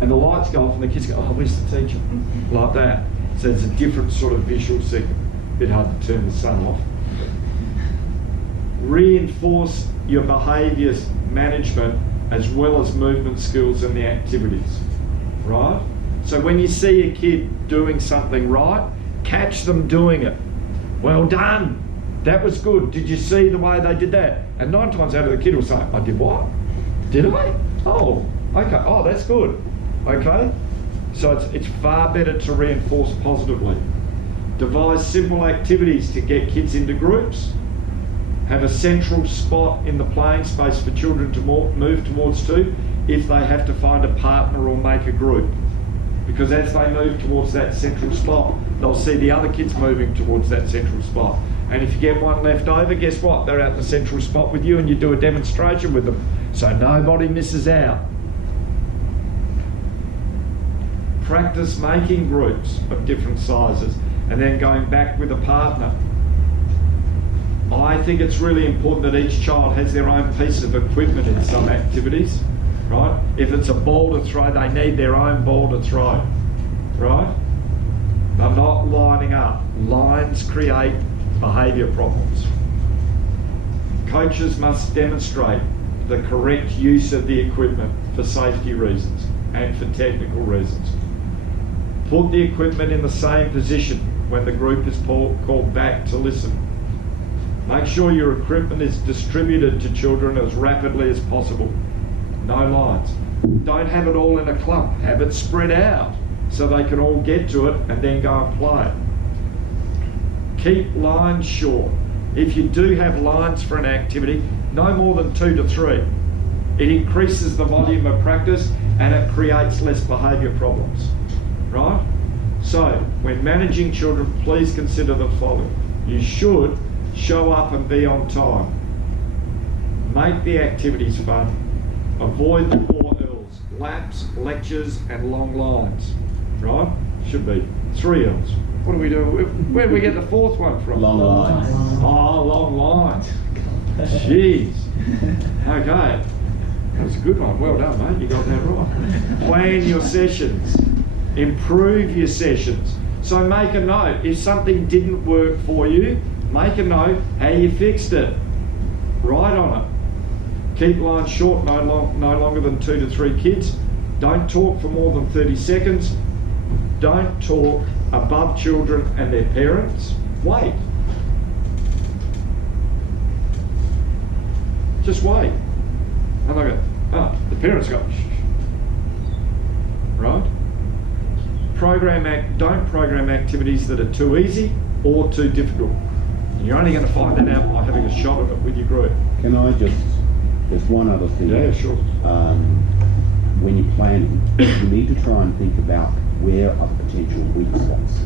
and the lights go off and the kids go, oh, where's the teacher? Like that. So it's a different sort of visual signal. A bit hard to turn the sun off. reinforce your behaviours management as well as movement skills in the activities, right? So when you see a kid doing something right, catch them doing it. Well done, that was good. Did you see the way they did that? And 9 times out of the kid will say, I did what? Did I? Oh, okay, oh, that's good, okay? So it's far better to reinforce positively. Devise simple activities to get kids into groups. Have a central spot in the playing space for children to move towards too, if they have to find a partner or make a group. Because as they move towards that central spot, they'll see the other kids moving towards that central spot. And if you get one left over, guess what? They're at the central spot with you and you do a demonstration with them. So nobody misses out. Practice making groups of different sizes and then going back with a partner. I think it's really important that each child has their own piece of equipment in some activities, right? If it's a ball to throw, they need their own ball to throw, right? They're not lining up. Lines create behaviour problems. Coaches must demonstrate the correct use of the equipment for safety reasons and for technical reasons. Put the equipment in the same position when the group is called back to listen. Make sure your equipment is distributed to children as rapidly as possible. No lines. Don't have it all in a clump. Have it spread out so they can all get to it and then go and play. Keep lines short. If you do have lines for an activity, no more than 2 to 3. It increases the volume of practice and it creates less behaviour problems, right? So, when managing children, please consider the following. You should show up and be on time. Make the activities fun. Avoid the 4 L's. Laps, lectures and long lines, right? Should be 3 L's. What are we doing? Where do we get the 4th one from? Long lines. Oh, long lines. Jeez. Okay. That was a good one. Well done, mate. You got that right. Plan your sessions. Improve your sessions. So make a note. If something didn't work for you, make a note how you fixed it. Write on it. Keep lines short, no longer than 2 to 3 kids. Don't talk for more than 30 seconds. Don't talk above children and their parents. Wait. Just wait. And they go, oh, the parents go, shh. Right? Don't program activities that are too easy or too difficult. And you're only going to find that out by having a shot at it with your group. Can I there's one other thing. Yeah, sure. When you're planning, you need to try and think about where are the potential weak spots.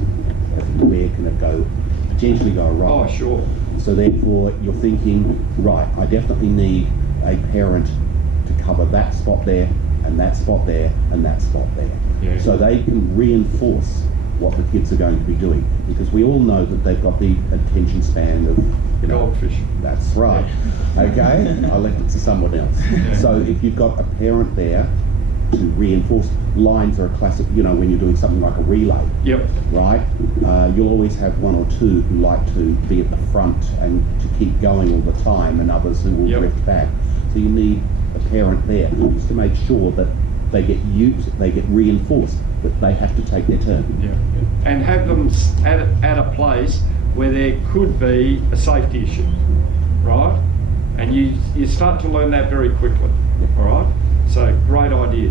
Where can it go, potentially go wrong. Oh, sure. So therefore, you're thinking, right, I definitely need a parent to cover that spot there, and that spot there, and that spot there. Yeah. So they can reinforce what the kids are going to be doing, because we all know that they've got the attention span of, you know, Goldfish. That's right. Okay, I left it to someone else. Yeah. So if you've got a parent there to reinforce, lines are a classic, you know, when you're doing something like a relay. Yep. Right? You'll always have 1 or 2 who like to be at the front and to keep going all the time, and others who will drift back. So you need a parent there just to make sure that they get used, they get reinforced, that they have to take their turn. Yeah. And have them at a place where there could be a safety issue, right? And you start to learn that very quickly, all right? So, great idea.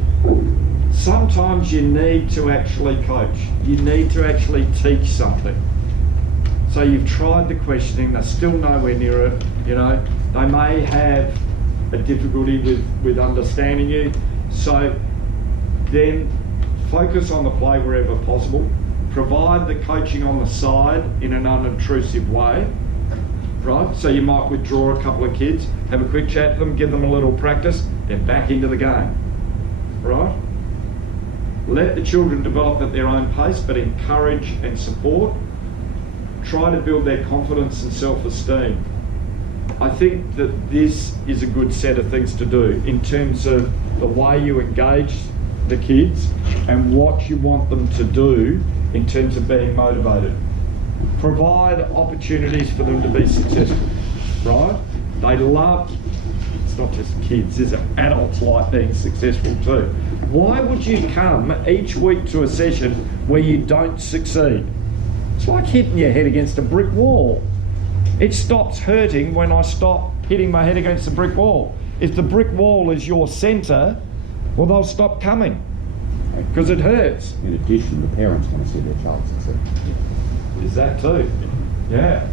Sometimes you need to actually coach. You need to actually teach something. So you've tried the questioning, they're still nowhere near it, you know. They may have a difficulty with understanding you. So then focus on the play wherever possible. Provide the coaching on the side in an unobtrusive way, right? So you might withdraw a couple of kids, have a quick chat to them, give them a little practice, then back into the game, right? Let the children develop at their own pace, but encourage and support. Try to build their confidence and self-esteem. I think that this is a good set of things to do in terms of the way you engage the kids and what you want them to do in terms of being motivated. Provide opportunities for them to be successful, right? They love, it's not just kids, is it? Adults like being successful too. Why would you come each week to a session where you don't succeed? It's like hitting your head against a brick wall. It stops hurting when I stop hitting my head against the brick wall. If the brick wall is your centre, well, they'll stop coming because it hurts. In addition, the parents want to see their child succeed. Is that too? Yeah.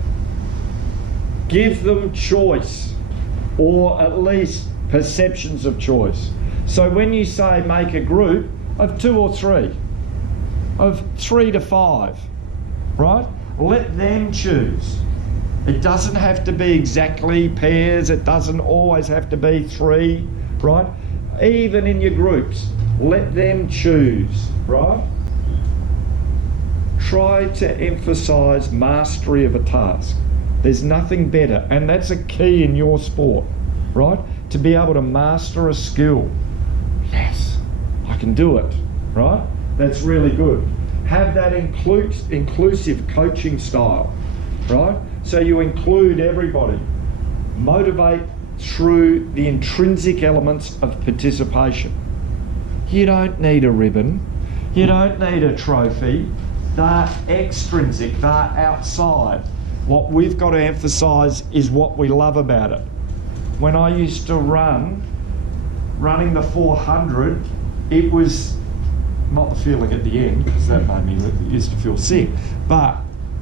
Give them choice, or at least perceptions of choice. So when you say make a group of 2 or 3, of 3 to 5, right? Let them choose. It doesn't have to be exactly pairs, it doesn't always have to be 3, right? Even in your groups, let them choose, right? Try to emphasise mastery of a task. There's nothing better, and that's a key in your sport, right? To be able to master a skill. Yes, I can do it, right? That's really good. Have that inclusive coaching style, right? So you include everybody. Motivate through the intrinsic elements of participation. You don't need a ribbon. You don't need a trophy. They're extrinsic, they're outside. What we've got to emphasise is what we love about it. When I used to running the 400, it was not the feeling at the end, because that made me used to feel sick, but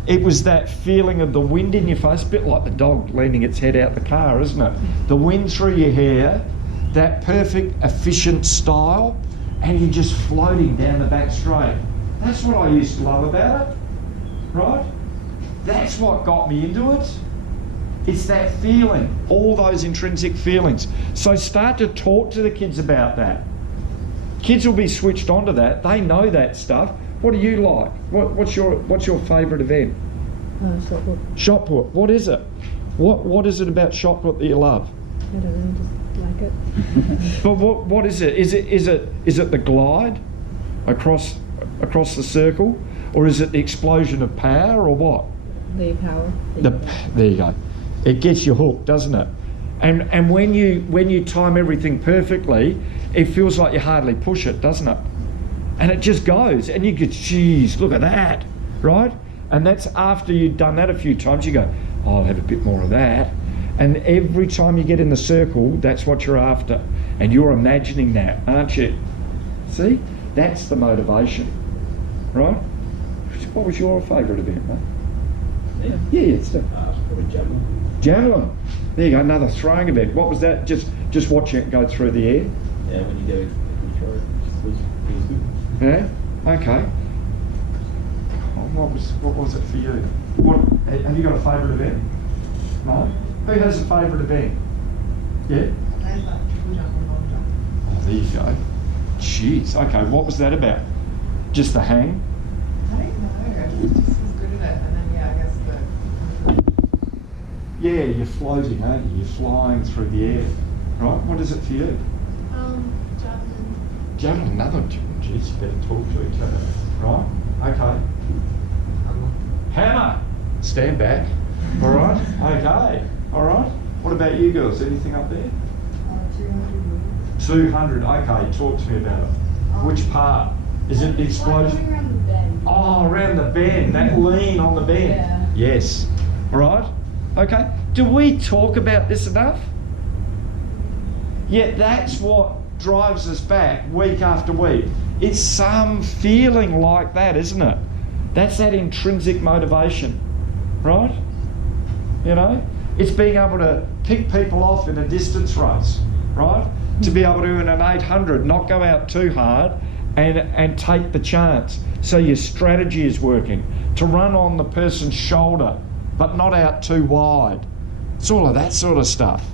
it was that feeling of the wind in your face, a bit like the dog leaning its head out the car, isn't it? The wind through your hair, that perfect, efficient style, and you're just floating down the back straight. That's what I used to love about it, right? That's what got me into it. It's that feeling, all those intrinsic feelings. So start to talk to the kids about that. Kids will be switched onto that. They know that stuff. What do you like? What's your favourite event? Shot put. Shot put. What is it? What is it about shot put that you love? I don't know, just like it. But what is it? Is it the glide across the circle, or is it the explosion of power, or what? The power. There you go. It gets you hooked, doesn't it? And when you time everything perfectly, it feels like you hardly push it, doesn't it? And it just goes, and you go, geez, look at that, right? And that's after you've done that a few times, you go, oh, I'll have a bit more of that. And every time you get in the circle, that's what you're after. And you're imagining that, aren't you? See? That's the motivation, right? What was your favourite event, mate? Yeah, it's probably javelin. Javelin. There you go, another throwing event. What was that? Just watching it go through the air? Yeah, when you go and throw it was good. Yeah? Okay. What was it for you? Have you got a favourite event? No? Who has a favourite event? Yeah? Oh, there you go. Jeez, okay, what was that about? Just the hang? I don't know, I just was good at it, and then yeah, I guess the... Yeah, you're floating, aren't you? You're flying through the air. Right, what is it for you? Javelin. Javelin, another, geez, you better talk to each other. Right, okay. Hammer! Stand back. All right, okay, all right. What about you girls, anything up there? 200, okay, talk to me about it. Which part? Is it the explosion? Around the bend. Oh, around the bend, that lean on the bend. Yeah. Yes, all right, okay. Do we talk about this enough? Yet that's what drives us back week after week. It's some feeling like that, isn't it? That's that intrinsic motivation, right? You know, it's being able to pick people off in a distance race, right? To be able to, in an 800, not go out too hard and take the chance. So your strategy is working. To run on the person's shoulder, but not out too wide. It's all of that sort of stuff.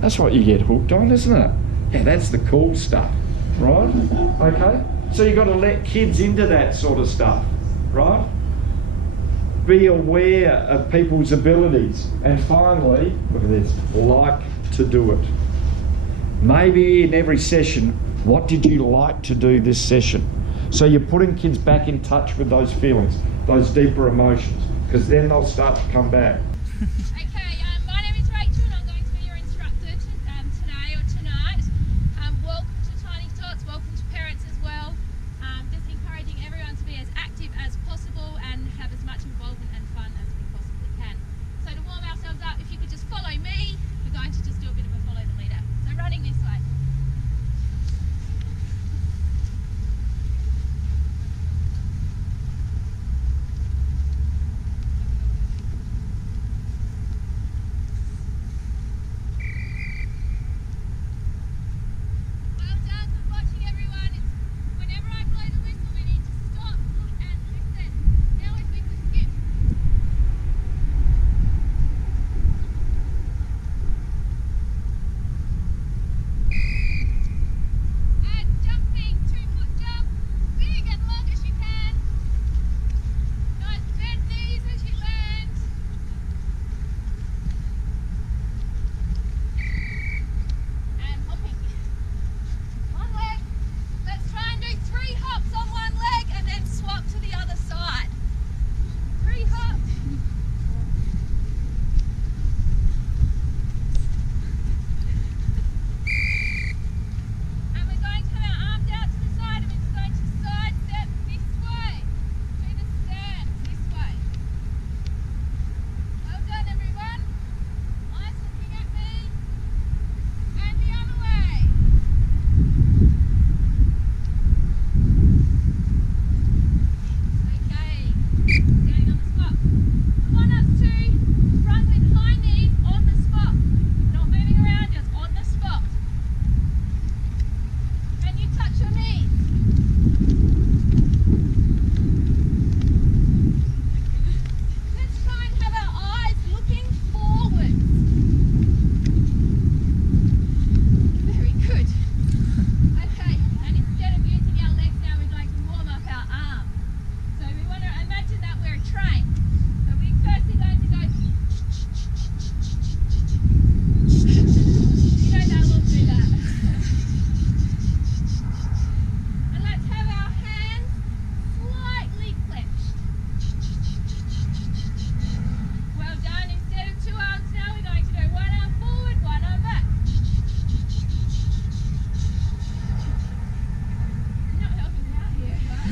That's what you get hooked on, isn't it? Yeah, that's the cool stuff, right? Okay, so you've got to let kids into that sort of stuff, right? Be aware of people's abilities. And finally, look at this, like to do it. Maybe in every session, what did you like to do this session? So you're putting kids back in touch with those feelings, those deeper emotions, because then they'll start to come back. Okay, my name is Rachel and I'm going to be your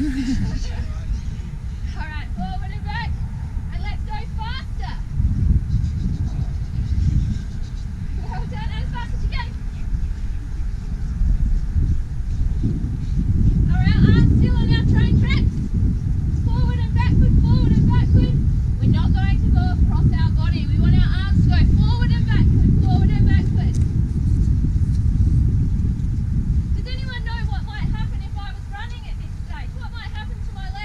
Alright, forward and back. And let's go faster. Well done, as fast as you can. Alright, arms still on our train tracks. Forward and backward, forward and backward. We're not going to go across our body. We want our arms to go forward and backward, forward and backward. Does anyone know what might happen if I was running at this stage? What might happen to my legs?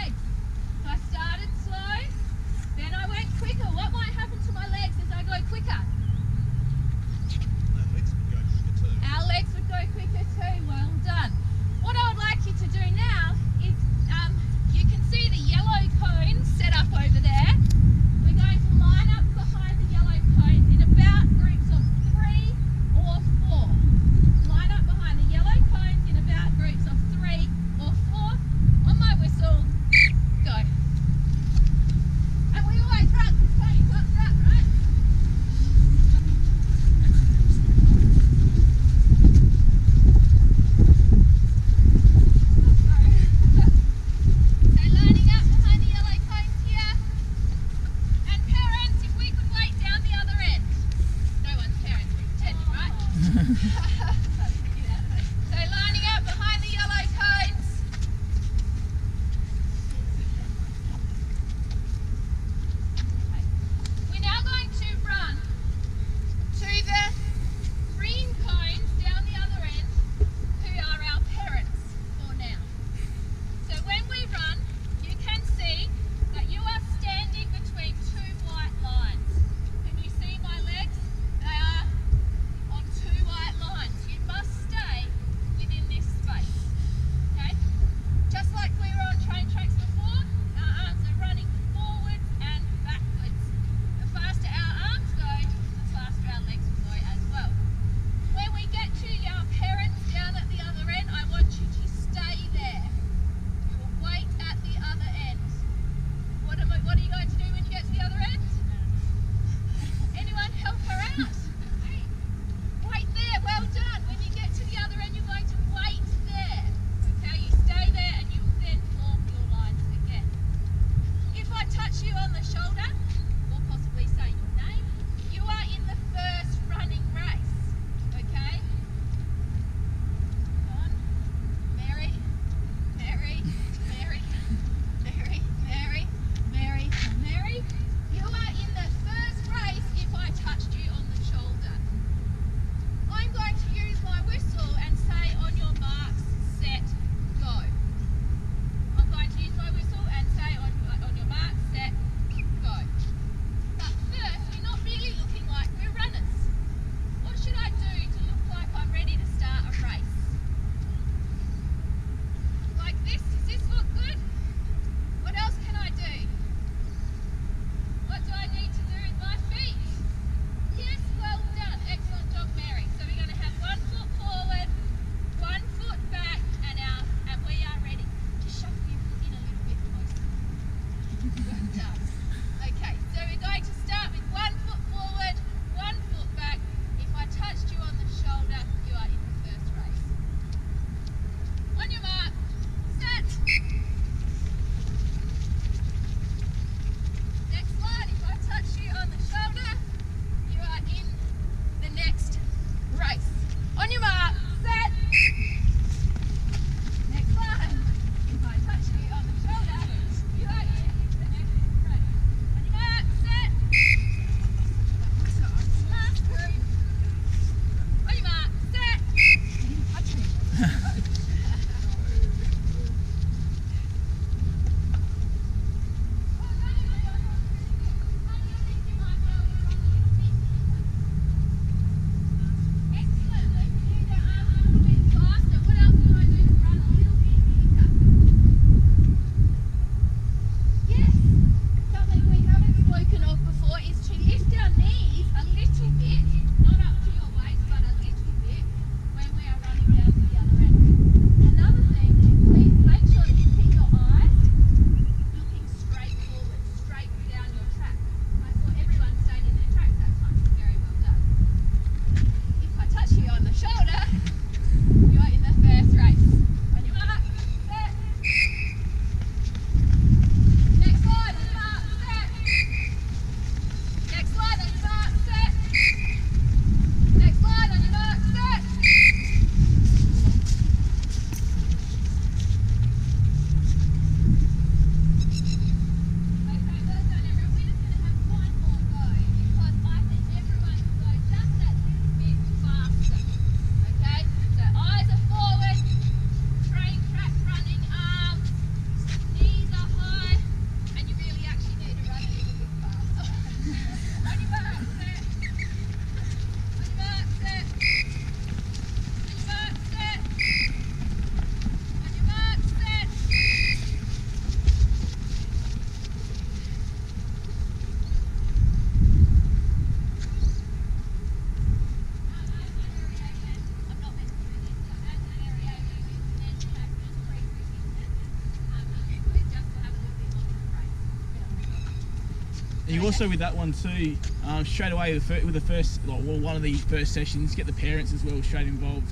And you also with that one too, straight away with the first, one of the first sessions, get the parents as well straight involved.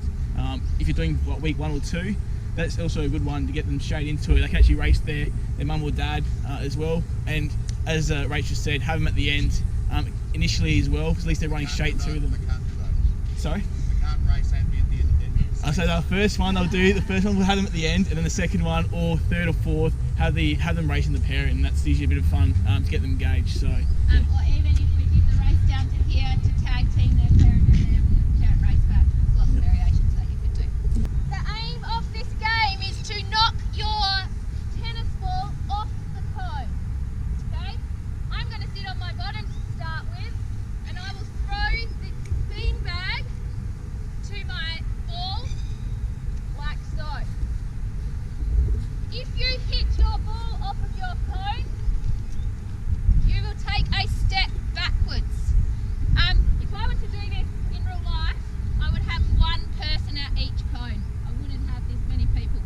If you're doing week 1 or 2, that's also a good one to get them straight into it. They can actually race their mum or dad as well. And as Rachel said, have them at the end initially as well, because at least they're running straight through them. Sorry? They can't race at the end. So the first one they'll do, the first one we'll have them at the end, and then the second one or third or fourth have them racing the parent, and that's usually a bit of fun to get them engaged. So. Or even if we did the race down to here to tag team their parent and their parent race back. There's lots of variations that you could do. The aim of this game is to knock your tennis ball off the cone. Okay? I'm going to sit on my bottom to start with, and I will throw the bean bag to my ball like so. If you hit your ball off of your cone, you will take a step backwards. If I were to do this in real life, I would have one person at each cone. I wouldn't have this many people.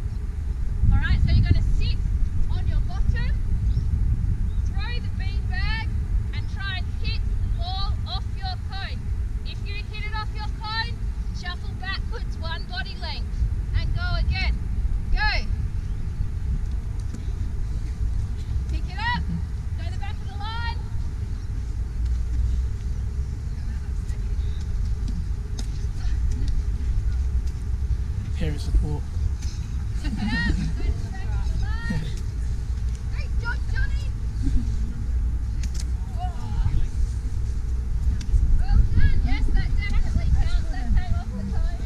Alright, so you're going to sit on your bottom, throw the bean bag, and try and hit the ball off your cone. If you hit it off your cone, shuffle backwards 1 body length and go again. Go. Pick it up, go to the back of the line. Parent support. Pick it up, go to the back of the line. Great job, Johnny. Well done. Yes, that definitely counts. That came off the cone.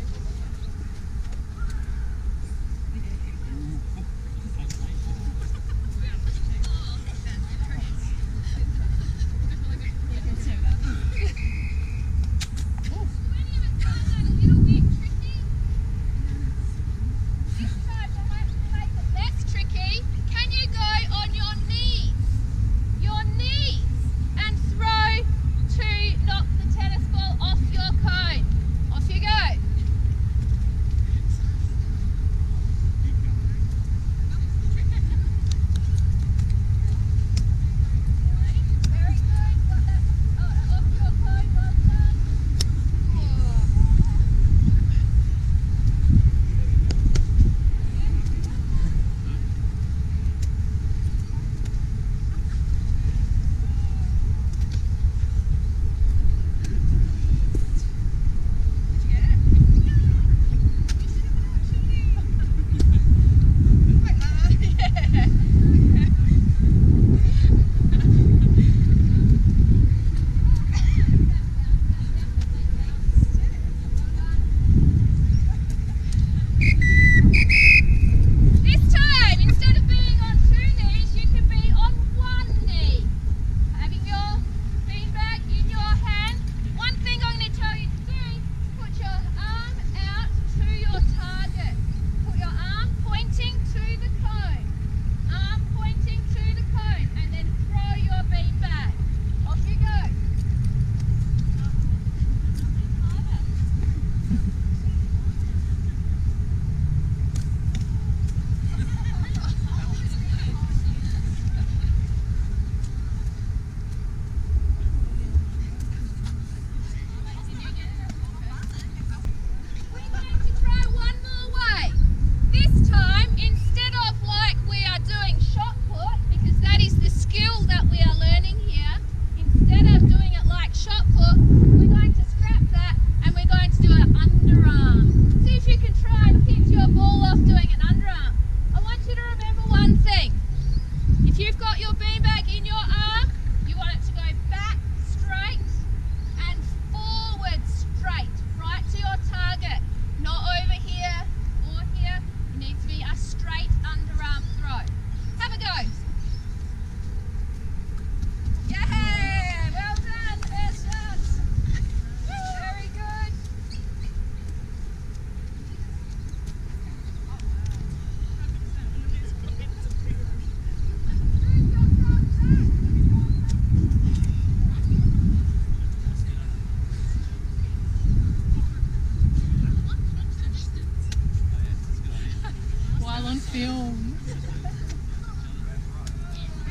film.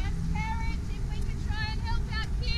As parents, if we could try and help our kids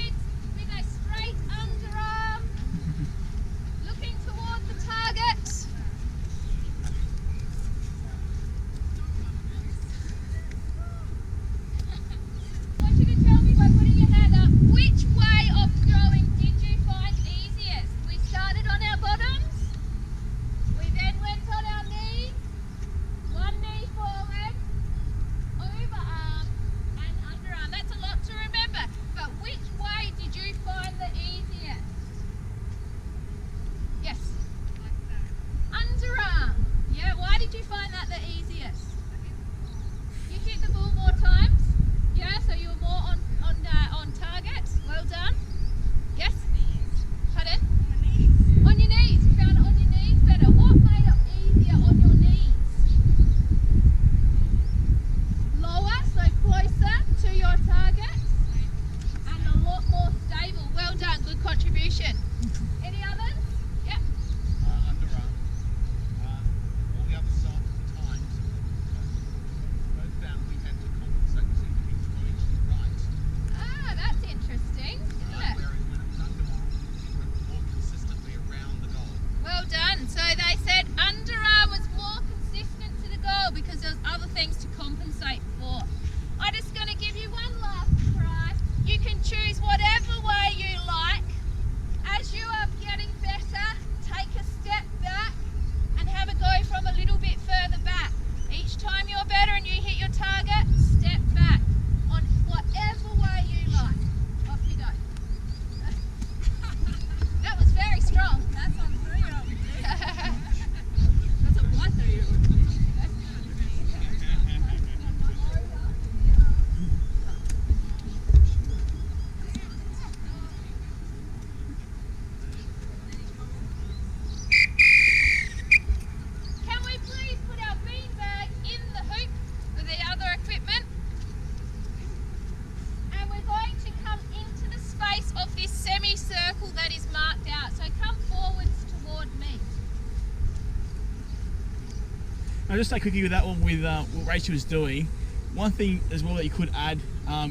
just say quickly with that one, with what Rachel was doing, one thing as well that you could add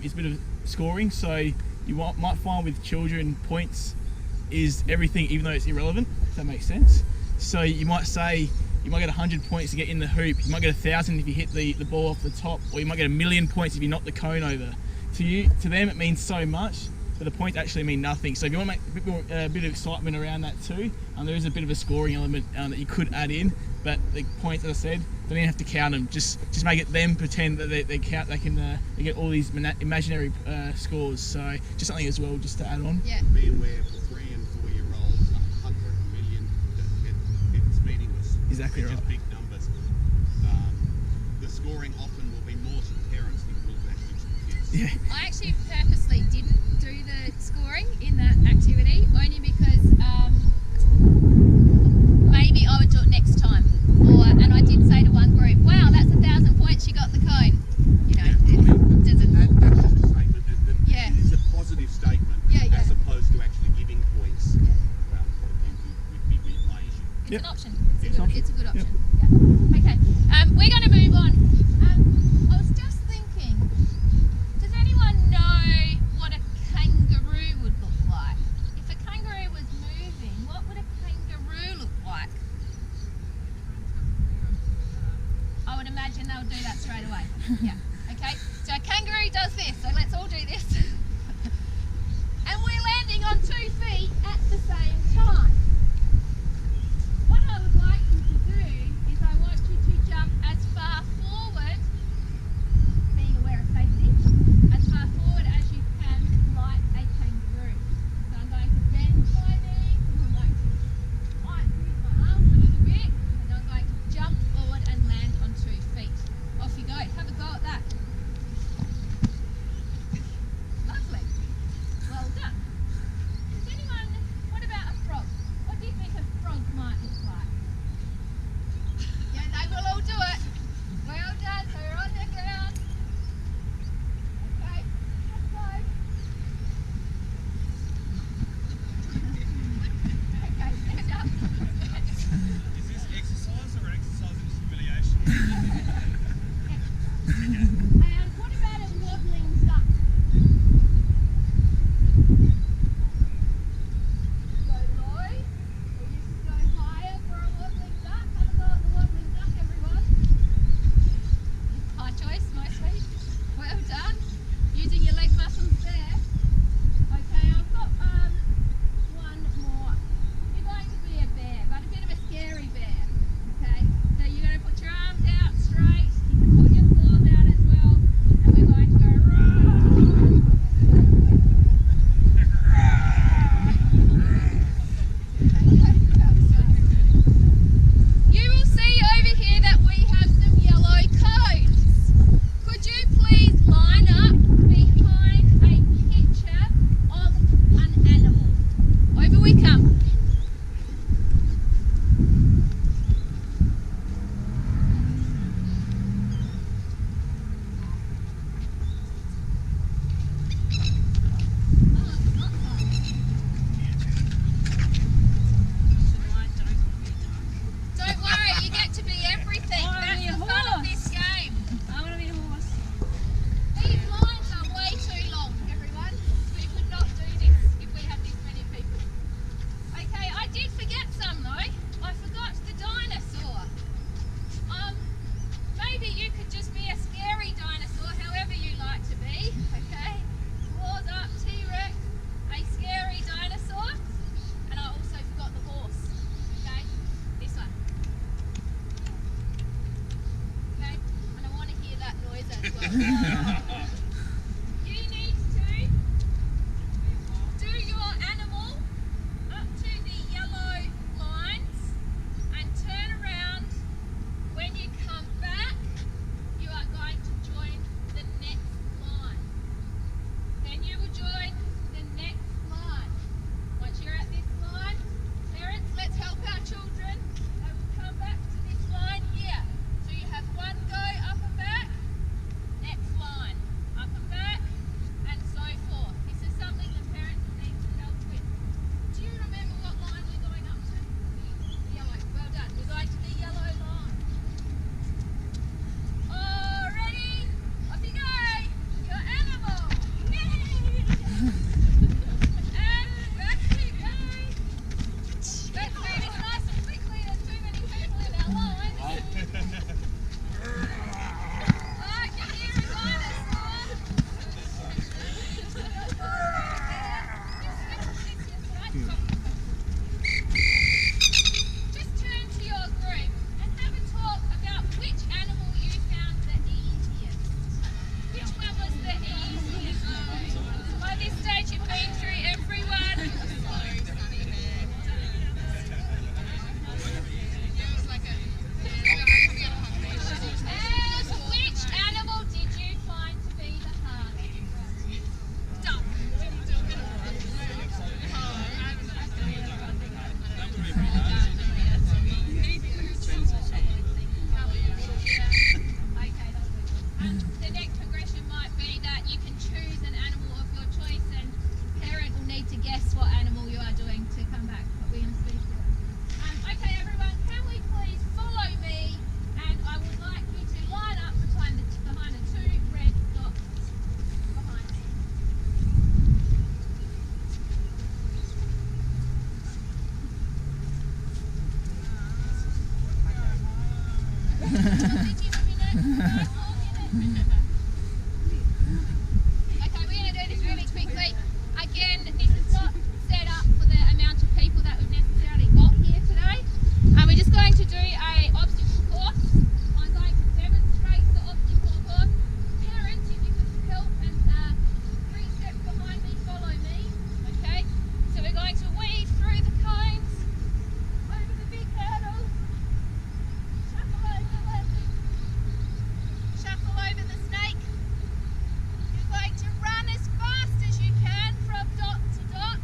is a bit of scoring. So you might find with children, points is everything, even though it's irrelevant, if that makes sense. So you might say, you might get 100 points to get in the hoop, you might get 1,000 if you hit the ball off the top, or you might get 1,000,000 points if you knock the cone over. To them it means so much, but the points actually mean nothing. So if you want to make a bit of excitement around that too, there is a bit of a scoring element that you could add in, but the points, as I said, don't even have to count them. Just make it them pretend that they count. They get all these imaginary scores. So just something as well, just to add on. Yeah. Be aware for 3 and 4 year olds, 100 million, it's meaningless. Exactly They're right. just big numbers. The scoring often will be more to the parents than it will actually to the kids. Yeah. I actually purposely didn't do the scoring in that activity, only because maybe I would do it next time. And I did say to one group, wow, that's 1,000 points, you got the cone. You know, it doesn't. That's just a statement. Yeah. It is a positive statement, as opposed to actually giving points. Well, would be my issue. It's Yep. an option. It's an It's a good option. option. Yeah. Okay. We're going to move on. I was just thinking, does anyone know what a kangaroo would look like? If a kangaroo was moving, what would a kangaroo look like? I would imagine they'll do that straight away. Yeah. Okay. So a kangaroo does this. So let's all do this. And we're landing on 2 feet at the same time. What I would like you to do is I want you to jump as far forward, being aware of safety, as far forward as you can, like a kangaroo. So I'm going to bend my knee, and I'm going to tighten my arms a little bit, and I'm going to jump forward and land on 2 feet. Off you go. Have a go at that. Lovely. Well done. Does anyone, what about a frog? What do you think a frog might look like? Yeah, they will all do it. Well done. So you're on the ground. Okay, let's go. Okay, stand up. Is this exercise or exercise of humiliation? And what about a waddling duck? Go low, or you can go higher for a waddling duck. Have a go at the waddling duck, everyone. High choice, mostly. Well done. Using your leg muscles there. Okay, I've got one more. You're going to be a bear, but a bit of a scary bear. Okay, so you're going to put your arms out straight. You can put your claws out as well, and we're going to go You will see over here that we have some yellow cones. Could you please line up behind a picture of an animal? Over we come. Don't worry, you get to be everything. That's the fun of this game. I want to be a horse. These lines are way too long, everyone. We could not do this if we had this many people. Okay, I did forget some though. I forgot the dinosaur. Maybe you could just be a scary dinosaur, however you like to be. Okay, claws up, T-Rex, a scary dinosaur, and I also forgot the horse. Okay, this one. Okay, and I want to hear that noise as well. You need to do your animal up to the yellow lines and turn around. When you come back, you are going to join the next line. Then you will join the next line. Once you're at this line, parents, let's help our children. They will come back to this line here. So you have one go up and back, next line. Okay, we're going to do this really quickly. Again, this is not set up for the amount of people that we've necessarily got here today. We're just going to do an obstacle course. I'm going to demonstrate the obstacle course. Parents, if you could help and 3 steps behind me, follow me. Okay, so we're going to weave through the cones, over the big hurdles, shuffle over the snake. You're going to run as fast as you can from dot to dot.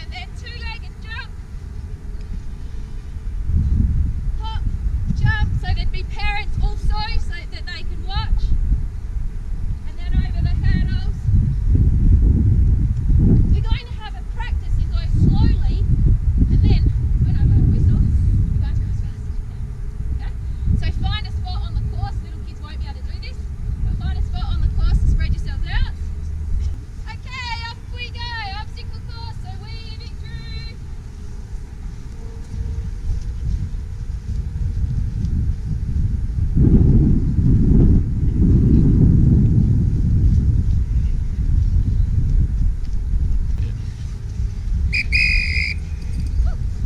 And then 2-legged jump. Hop, jump, so there'd be parents also so that they can watch. And then over the hurdles. We're going to have a practice and go slowly, and then when I blow a whistle, we're going to go as fast as you can. Okay? So find a spot on the course. Little kids won't be able to do this, but find a spot on the course to spread yourselves out. Okay, off we go. Obstacle course, so weaving through.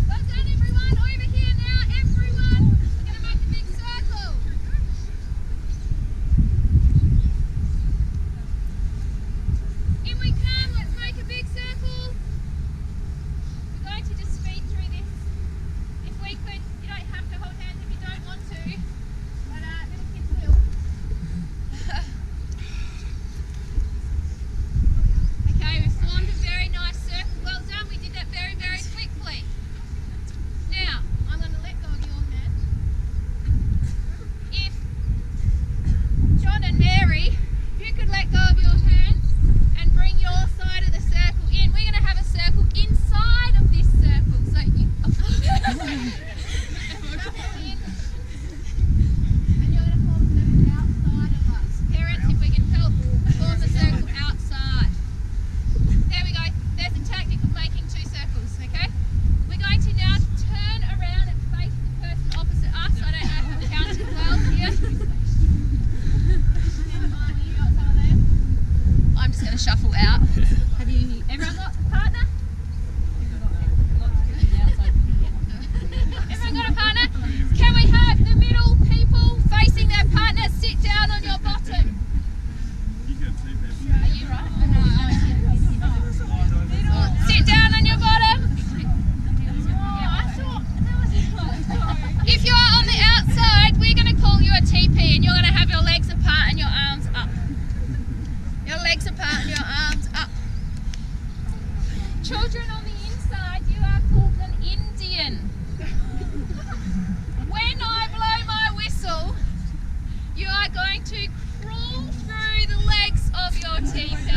Well done, everyone. Over here now, everyone. We're going to make a big circle. In we come. Let's make a big circle. We're going to just speed through this. If we could, you don't have to hold hands if you don't want to, but little kids will. Okay, we've formed a very nice circle. Well done. We did that very, very quickly. Now, I'm going to let go of your hand. If John and Mary, if you could let go of your hands and bring your side of the circle in. We're going to have a circle inside of this circle. So you shuffle in, and you're going to form a circle outside of us. Parents, if we can help form a circle outside. There we go. There's a tactic of making 2 circles, okay? We're going to now turn around and face the person opposite us. I don't know if I've counted well here. I'm just going to shuffle out. Have you? Everyone got a partner? Everyone got a partner? Can we have the middle people facing their partner sit down on your bottom? Are you right? Sit down on your bottom. If you're on the outside, we're going to call you a TP, and you're going to have your legs apart and your arms up. Your legs apart and your arms up. Children on the inside, you are called an Indian. When I blow my whistle, you are going to crawl through the legs of your TP.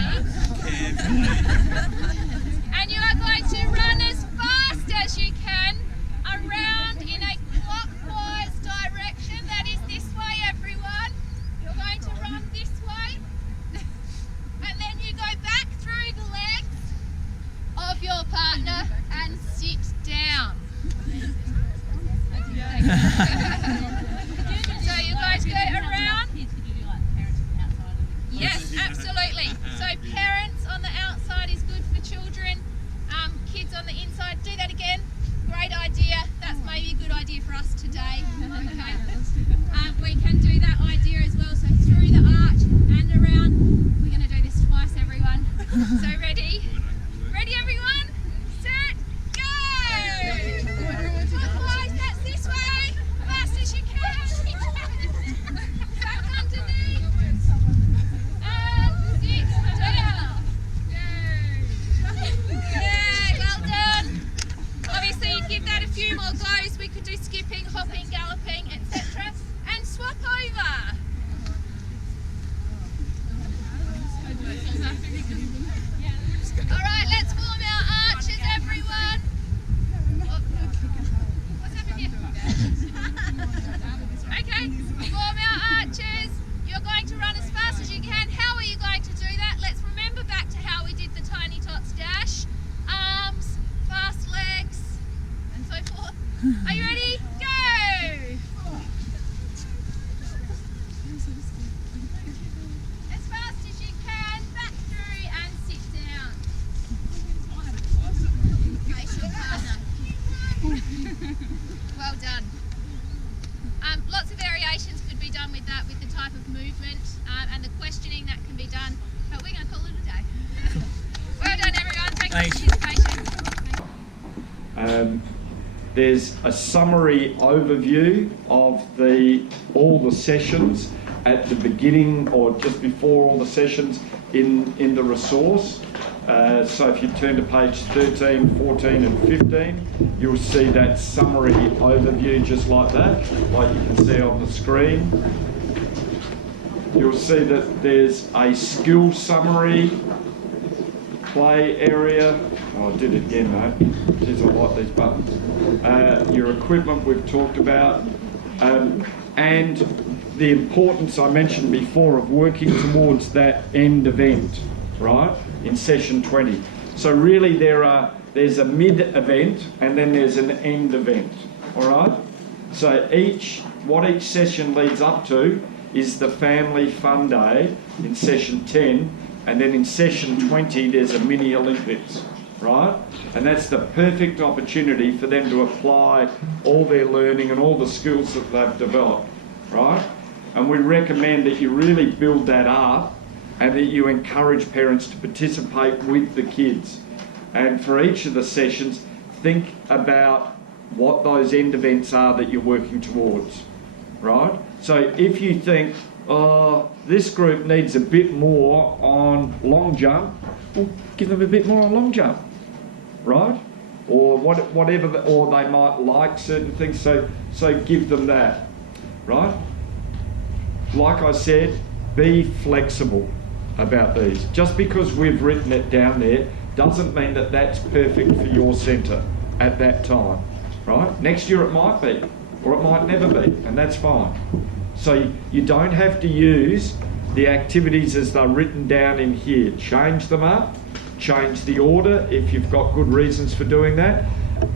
And you are going to run as fast as you can around in a clockwise direction. That is this way, everyone. You're going to run this way. And then you go back through the legs of your partner and sit down. So you guys go around. Yes, absolutely. So parents on the outside is good for children. Kids on the inside. Do that again. Great idea. That's maybe a good idea for us today. Okay. We can do that idea as well. So through the arch and around. We're going to do this twice, everyone. So ready? Ready, everyone? Set, go! Clockwise, that's this way. Fast as you can. Back underneath. And sit down. Yeah, well done. Obviously, you'd give that a few more goes. We could do skipping, hopping, galloping, etc. And swap over. and the questioning that can be done. But we're going to call it a day. Well done, everyone. Thanks for participation. There's a summary overview of all the sessions at the beginning or just before all the sessions in the resource. So if you turn to page 13, 14 and 15, you'll see that summary overview just like that, like you can see on the screen. You'll see that there's a skill summary, play area. Oh, I did it again, mate. Jeez, I like these buttons. Your equipment we've talked about. And the importance I mentioned before of working towards that end event, right, in session 20. So really there's a mid-event and then there's an end event, all right? So what each session leads up to is the family fun day in session 10, and then in session 20 there's a mini Olympics, right? And that's the perfect opportunity for them to apply all their learning and all the skills that they've developed, right? And we recommend that you really build that up and that you encourage parents to participate with the kids. And for each of the sessions, think about what those end events are that you're working towards, right? So if you think, oh, this group needs a bit more on long jump, well, give them a bit more on long jump, right? Or whatever, or they might like certain things, so give them that, right? Like I said, be flexible about these. Just because we've written it down there doesn't mean that that's perfect for your centre at that time, right? Next year it might be, or it might never be, and that's fine. So you don't have to use the activities as they're written down in here. Change them up, change the order if you've got good reasons for doing that.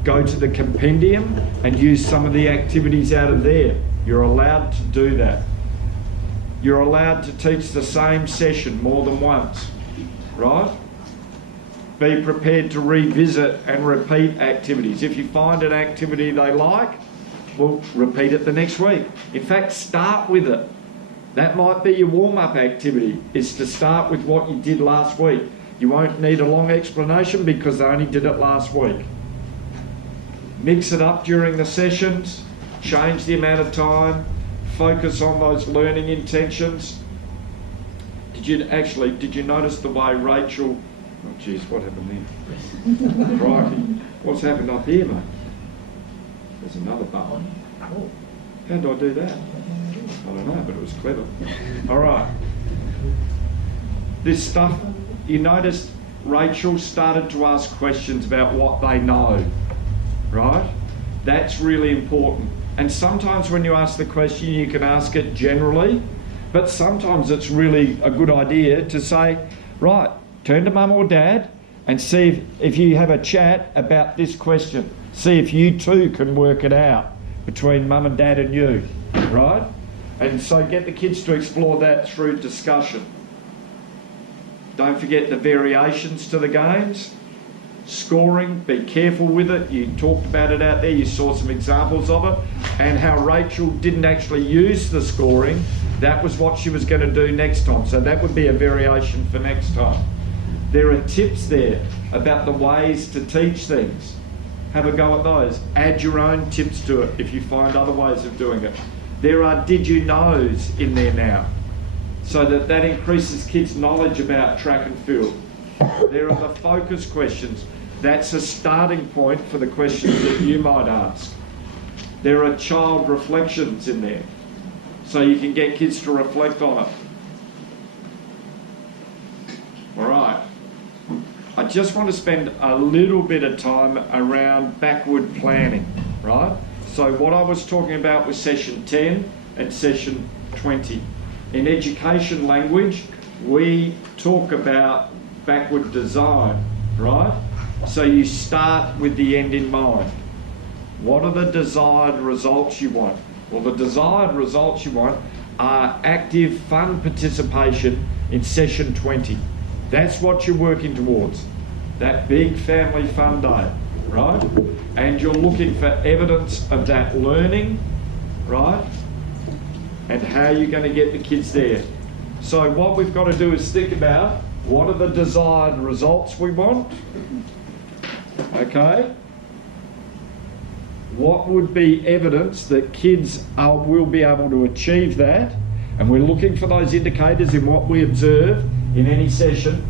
Go to the compendium and use some of the activities out of there. You're allowed to do that. You're allowed to teach the same session more than once, right? Be prepared to revisit and repeat activities. If you find an activity they like, well, repeat it the next week. In fact, start with it. That might be your warm-up activity, is to start with what you did last week. You won't need a long explanation because they only did it last week. Mix it up during the sessions, change the amount of time, focus on those learning intentions. Did you notice the way Rachel, oh geez, what happened there? Crikey, what's happened up here, mate? There's another button. How did I do that? I don't know, but it was clever. All right. This stuff, you noticed Rachel started to ask questions about what they know, right? That's really important. And sometimes when you ask the question, you can ask it generally, but sometimes it's really a good idea to say, right, turn to mum or dad and see if you have a chat about this question. See if you two can work it out between mum and dad and you, right? And so get the kids to explore that through discussion. Don't forget the variations to the games. Scoring, be careful with it. You talked about it out there, you saw some examples of it, and how Rachel didn't actually use the scoring. That was what she was going to do next time, so that would be a variation for next time. There are tips there about the ways to teach things. Have a go at those. Add your own tips to it if you find other ways of doing it. There are did you knows in there now, so that increases kids' knowledge about track and field. There are the focus questions. That's a starting point for the questions that you might ask. There are child reflections in there, so you can get kids to reflect on it. All right. I just want to spend a little bit of time around backward planning, right? So what I was talking about was session 10 and session 20. In education language, we talk about backward design, right? So you start with the end in mind. What are the desired results you want? Well, the desired results you want are active, fun participation in session 20. That's what you're working towards. That big family fun day, right? And you're looking for evidence of that learning, right? And how you're going to get the kids there. So what we've got to do is think about what are the desired results we want. Okay. What would be evidence that kids will be able to achieve that? And we're looking for those indicators in what we observe in any session.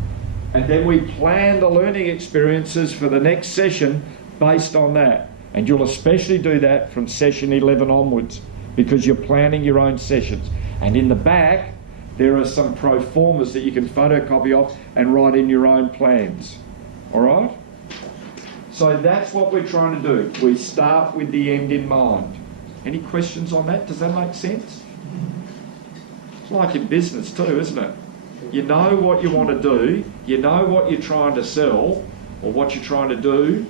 And then we plan the learning experiences for the next session based on that. And you'll especially do that from session 11 onwards, because you're planning your own sessions. And in the back, there are some pro formas that you can photocopy off and write in your own plans. All right? So that's what we're trying to do. We start with the end in mind. Any questions on that? Does that make sense? It's like in business too, isn't it? You know what you want to do, you know what you're trying to sell or what you're trying to do,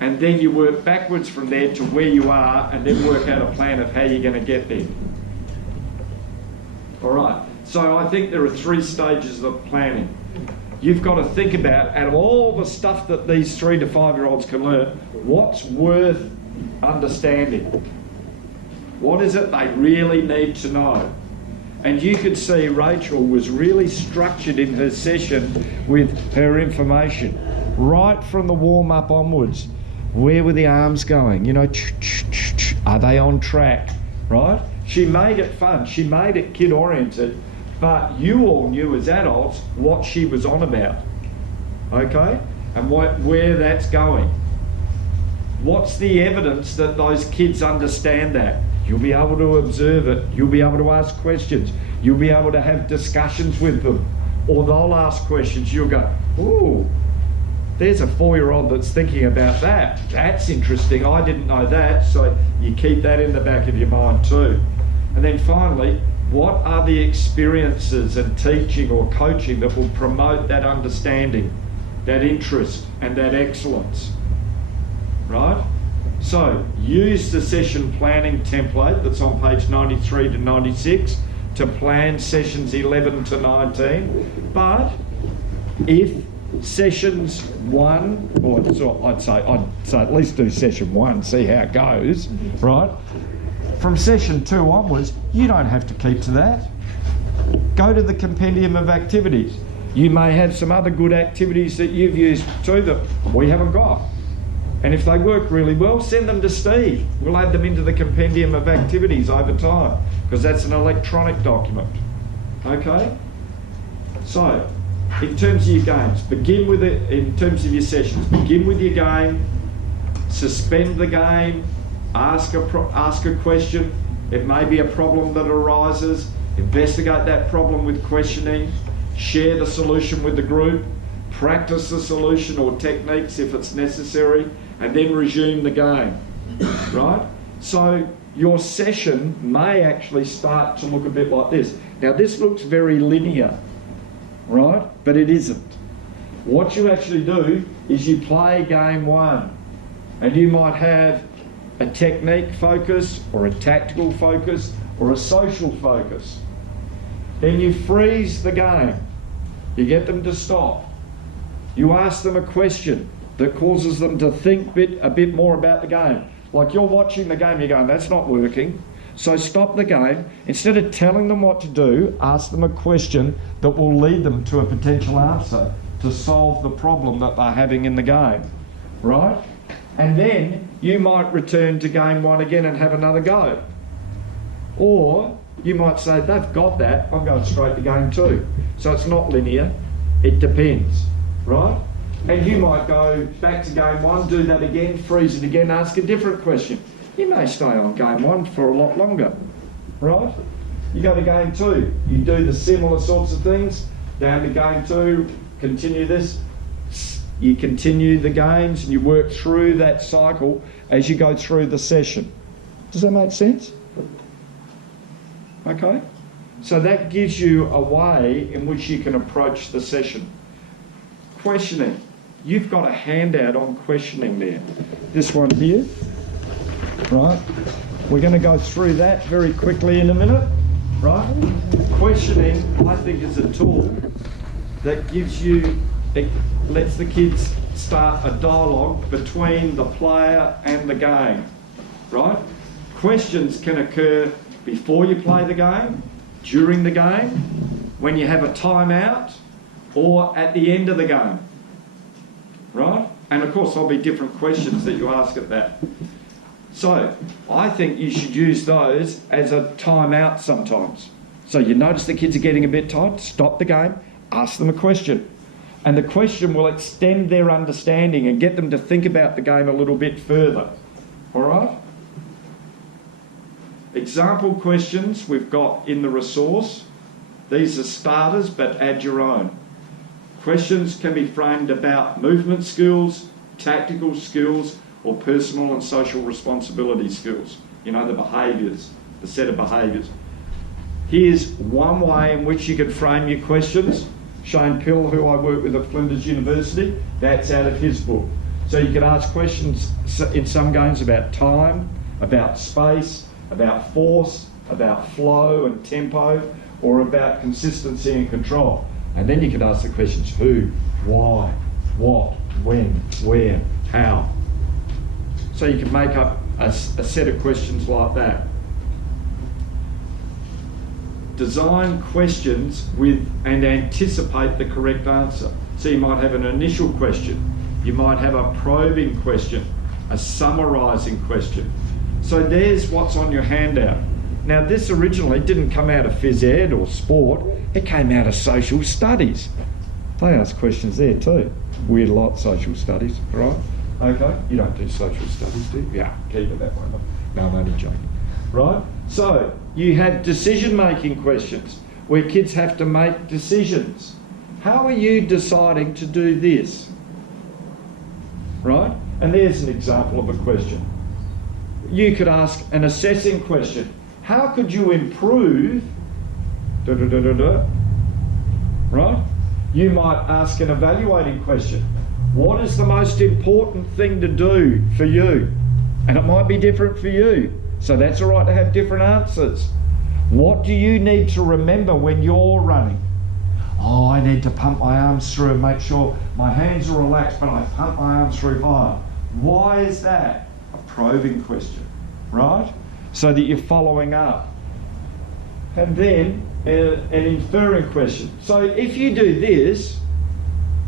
and then you work backwards from there to where you are and then work out a plan of how you're going to get there. All right, so I think there are 3 stages of planning. You've got to think about, out of all the stuff that these 3 to 5-year-olds can learn, what's worth understanding? What is it they really need to know? And you could see Rachel was really structured in her session with her information, right from the warm-up onwards. Where were the arms going? You know, are they on track, right? She made it fun. She made it kid-oriented, but you all knew as adults what she was on about, okay? And where that's going. What's the evidence that those kids understand that? You'll be able to observe it. You'll be able to ask questions. You'll be able to have discussions with them. Or they'll ask questions. You'll go, ooh, there's a 4-year-old that's thinking about that. That's interesting. I didn't know that. So you keep that in the back of your mind too. And then finally, what are the experiences and teaching or coaching that will promote that understanding, that interest and that excellence, right? So use the session planning template that's on page 93 to 96 to plan sessions 11 to 19. But if sessions 1, or so I'd say at least do session 1, see how it goes, right? From session 2 onwards, you don't have to keep to that. Go to the compendium of activities. You may have some other good activities that you've used too that we haven't got. And if they work really well, send them to Steve. We'll add them into the compendium of activities over time, because that's an electronic document. Okay? So, in terms of your games, begin with it. In terms of your sessions, begin with your game, suspend the game, ask a question. It may be a problem that arises. Investigate that problem with questioning. Share the solution with the group. Practice the solution or techniques if it's necessary, and then resume the game, right? So your session may actually start to look a bit like this. Now this looks very linear, right? But it isn't. What you actually do is you play game 1, and you might have a technique focus or a tactical focus or a social focus. Then you freeze the game. You get them to stop. You ask them a question that causes them to think a bit more about the game. Like you're watching the game, you're going, that's not working. So stop the game. Instead of telling them what to do, ask them a question that will lead them to a potential answer to solve the problem that they're having in the game, right? And then you might return to game 1 again and have another go. Or you might say, they've got that, I'm going straight to game 2. So it's not linear, it depends, right? And you might go back to game 1, do that again, freeze it again, ask a different question. You may stay on game 1 for a lot longer, right? You go to game 2, you do the similar sorts of things, down to game 2, continue this. You continue the games and you work through that cycle as you go through the session. Does that make sense? Okay? So that gives you a way in which you can approach the session. Questioning. You've got a handout on questioning there. This one here, right? We're going to go through that very quickly in a minute, right? Questioning, I think, is a tool that gives you, it lets the kids start a dialogue between the player and the game, right? Questions can occur before you play the game, during the game, when you have a timeout, or at the end of the game, right? And of course there'll be different questions that you ask at that. So I think you should use those as a timeout sometimes. So you notice the kids are getting a bit tired, stop the game, ask them a question. And the question will extend their understanding and get them to think about the game a little bit further. All right? Example questions we've got in the resource. These are starters, but add your own. Questions can be framed about movement skills, tactical skills, or personal and social responsibility skills. You know, the behaviours, the set of behaviours. Here's one way in which you could frame your questions. Shane Pill, who I work with at Flinders University, that's out of his book. So you could ask questions in some games about time, about space, about force, about flow and tempo, or about consistency and control. And then you could ask the questions: who, why, what, when, where, how. So you can make up a set of questions like that. Design questions with and anticipate the correct answer. So you might have an initial question, you might have a probing question, a summarising question. So there's what's on your handout. Now this originally didn't come out of phys ed or sport, it came out of social studies. They ask questions there too. Weird lot, social studies, right? Okay, you don't do social studies, do you? Yeah, keep it that way. No, I'm only joking. Right? So you have decision-making questions where kids have to make decisions. How are you deciding to do this? Right? And there's an example of a question. You could ask an assessing question. How could you improve? Right? You might ask an evaluating question. What is the most important thing to do for you? And it might be different for you. So that's all right to have different answers. What do you need to remember when you're running? Oh, I need to pump my arms through and make sure my hands are relaxed, but I pump my arms through higher. Why is that? A probing question, right? So that you're following up. And then an inferring question. So if you do this,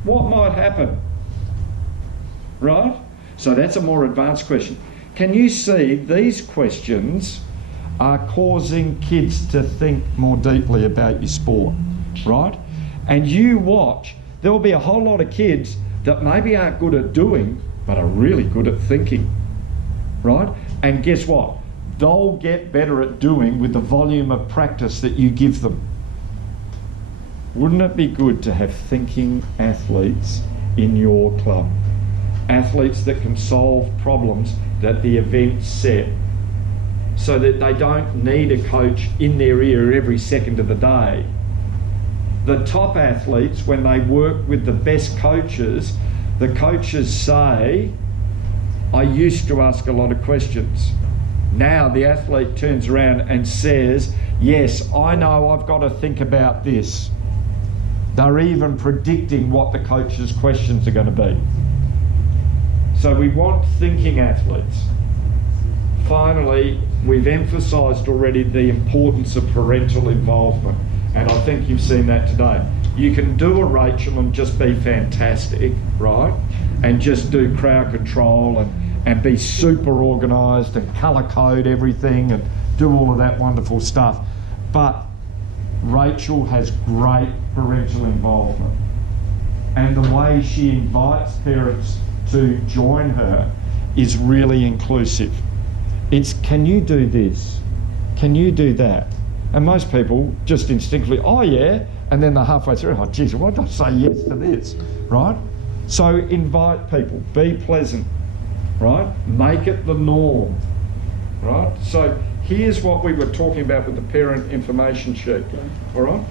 what might happen? Right? So that's a more advanced question. Can you see these questions are causing kids to think more deeply about your sport, right? And you watch, there will be a whole lot of kids that maybe aren't good at doing, but are really good at thinking, right? And guess what? They'll get better at doing with the volume of practice that you give them. Wouldn't it be good to have thinking athletes in your club? Athletes that can solve problems that the event set, so that they don't need a coach in their ear every second of the day. The top athletes, when they work with the best coaches, the coaches say, I used to ask a lot of questions. Now the athlete turns around and says, yes, I know I've got to think about this. They're even predicting what the coach's questions are going to be. So we want thinking athletes. Finally, we've emphasised already the importance of parental involvement, and I think you've seen that today. You can do a Rachel and just be fantastic, right? And just do crowd control and be super organised and colour code everything and do all of that wonderful stuff. But Rachel has great parental involvement, and the way she invites parents to join her is really inclusive. It's, can you do this? Can you do that? And most people just instinctively, oh yeah, and then they're halfway through, oh geez, why did I say yes to this, right? So invite people, be pleasant, right? Make it the norm, right? So here's what we were talking about with the parent information sheet, all right?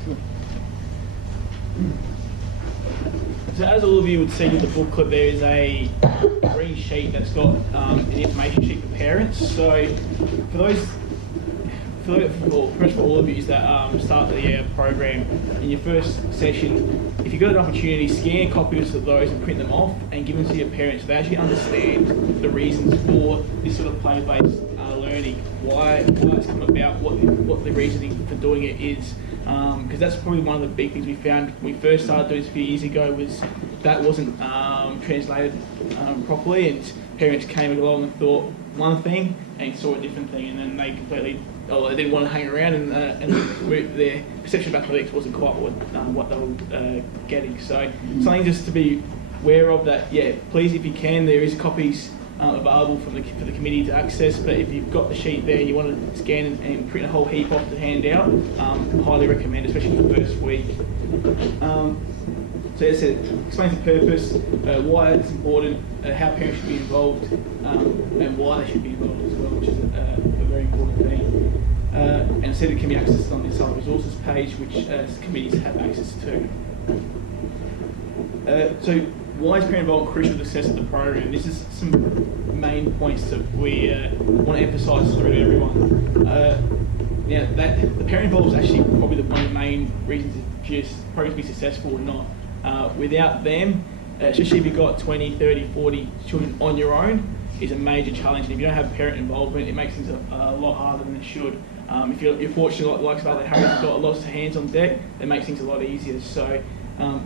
So as all of you would see in the booklet, there is a green sheet that's got an information sheet for parents. So for those, pretty much for all of you that start the program, in your first session, if you've got an opportunity, scan copies of those and print them off and give them to your parents so they actually understand the reasons for this sort of play-based learning. why it's come about, what the reasoning for doing it is, because that's probably one of the big things we found when we first started doing this a few years ago, was that wasn't translated properly, and parents came along and thought one thing and saw a different thing, and then they they didn't want to hang around, and their perception of athletics wasn't quite what they were getting. So something just to be aware of, that please, if you can, there is copies available for the committee to access, but if you've got the sheet there and you want to scan and print a whole heap off to hand out, highly recommend, especially the first week. So as I said, explain the purpose, why it's important, how parents should be involved, and why they should be involved as well, which is a very important thing. And instead it can be accessed on the Site Resources page, which committees have access to. So why is parent involvement crucial to the success of the program? This is some main points that we want to emphasise through to everyone. The parent involvement is actually probably one of the main reasons if your program to be successful or not. Without them, especially if you've got 20, 30, 40 children on your own, is a major challenge. And if you don't have parent involvement, it makes things a lot harder than it should. If you're fortunate, like the likes of Harry's got lots of hands on deck, it makes things a lot easier. So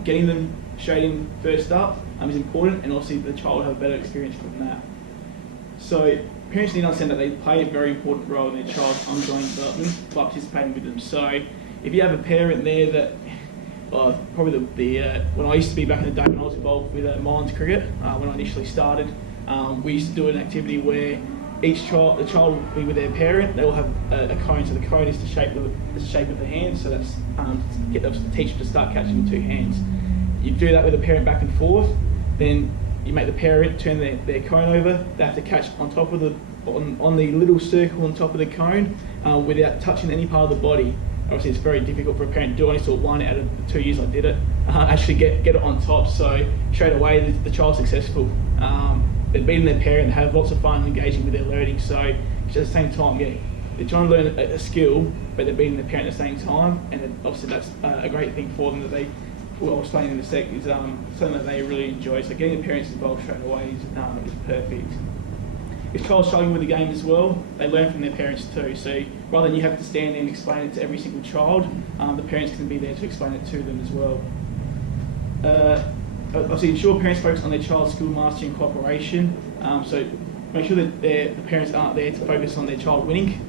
getting them straight in first up is important, and obviously the child will have a better experience from that. So parents need to understand that they play a very important role in their child's ongoing development by participating with them. So if you have a parent there that probably when I used to be back in the day when I was involved with Mines cricket, when I initially started, we used to do an activity where the child will be with their parent. They will have a cone, so the cone is the shape of the hand, so that's to teach them to start catching with two hands. You do that with the parent back and forth, then you make the parent turn their cone over. They have to catch on top of on the little circle on top of the cone without touching any part of the body. Obviously, it's very difficult for a parent to do. I only saw one out of the 2 years I did it. Actually get it on top, so straight away the child's successful. They're beating their parent, they have lots of fun engaging with their learning. So at the same time, they're trying to learn a skill, but they're beating their parent at the same time, and obviously that's a great thing for them that what I'll explain in a sec, is something that they really enjoy. So getting the parents involved straight away is perfect. If child's struggling with the game as well, they learn from their parents too. So rather than you have to stand there and explain it to every single child, the parents can be there to explain it to them as well. Obviously, ensure parents focus on their child's skill mastery and cooperation. So make sure that the parents aren't there to focus on their child winning.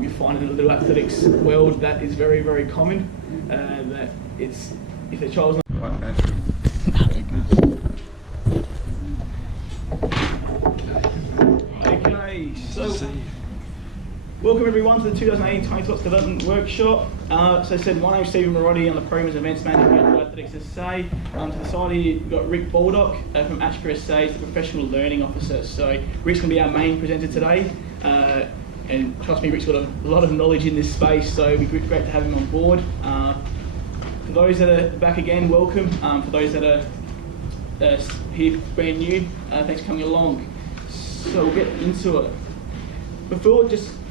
You find in the little athletics world that is very, very common. That it's if the child's not Okay, so welcome everyone to the 2018 Tiny Tots Development Workshop. So I said, my name's Stephen Marotti, I'm the Programs and Events Manager here at Athletics SA. To the side here, we've got Rick Baldock from Ashker SA, the Professional Learning Officer. So Rick's going to be our main presenter today. And trust me, Rick's got a lot of knowledge in this space, so it'd be great to have him on board. For those that are back again, welcome. For those that are here brand new, thanks for coming along. So we'll get into it. Before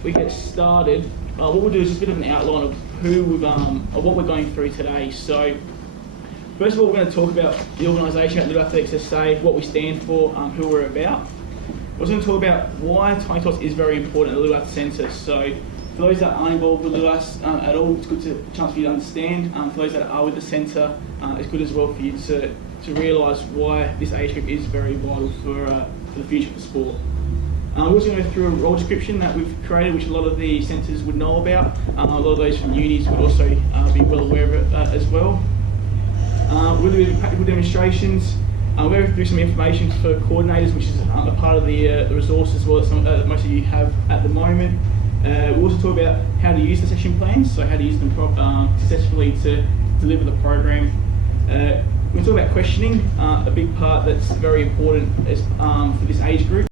we get started, what we'll do is just a bit of an outline of of what we're going through today. So first of all, we're going to talk about the organisation at Little Athletics SA, what we stand for, who we're about. We're also going to talk about why Tiny Tots is very important at Little Athletics Centre. So for those that aren't involved with Little Athletics at all, it's good a chance for you to understand. For those that are with the centre, it's good as well for you to realise why this age group is very vital for the future of the sport. We're also going to go through a role description that we've created, which a lot of the centres would know about. A lot of those from unis would also be well aware of it as well. We're going to do practical demonstrations. We're going to go through some information for coordinators, which is a part of the resource as well that most of you have at the moment. We'll also talk about how to use the session plans, so how to use them successfully to deliver the program. We're going to talk about questioning, a big part that's very important for this age group.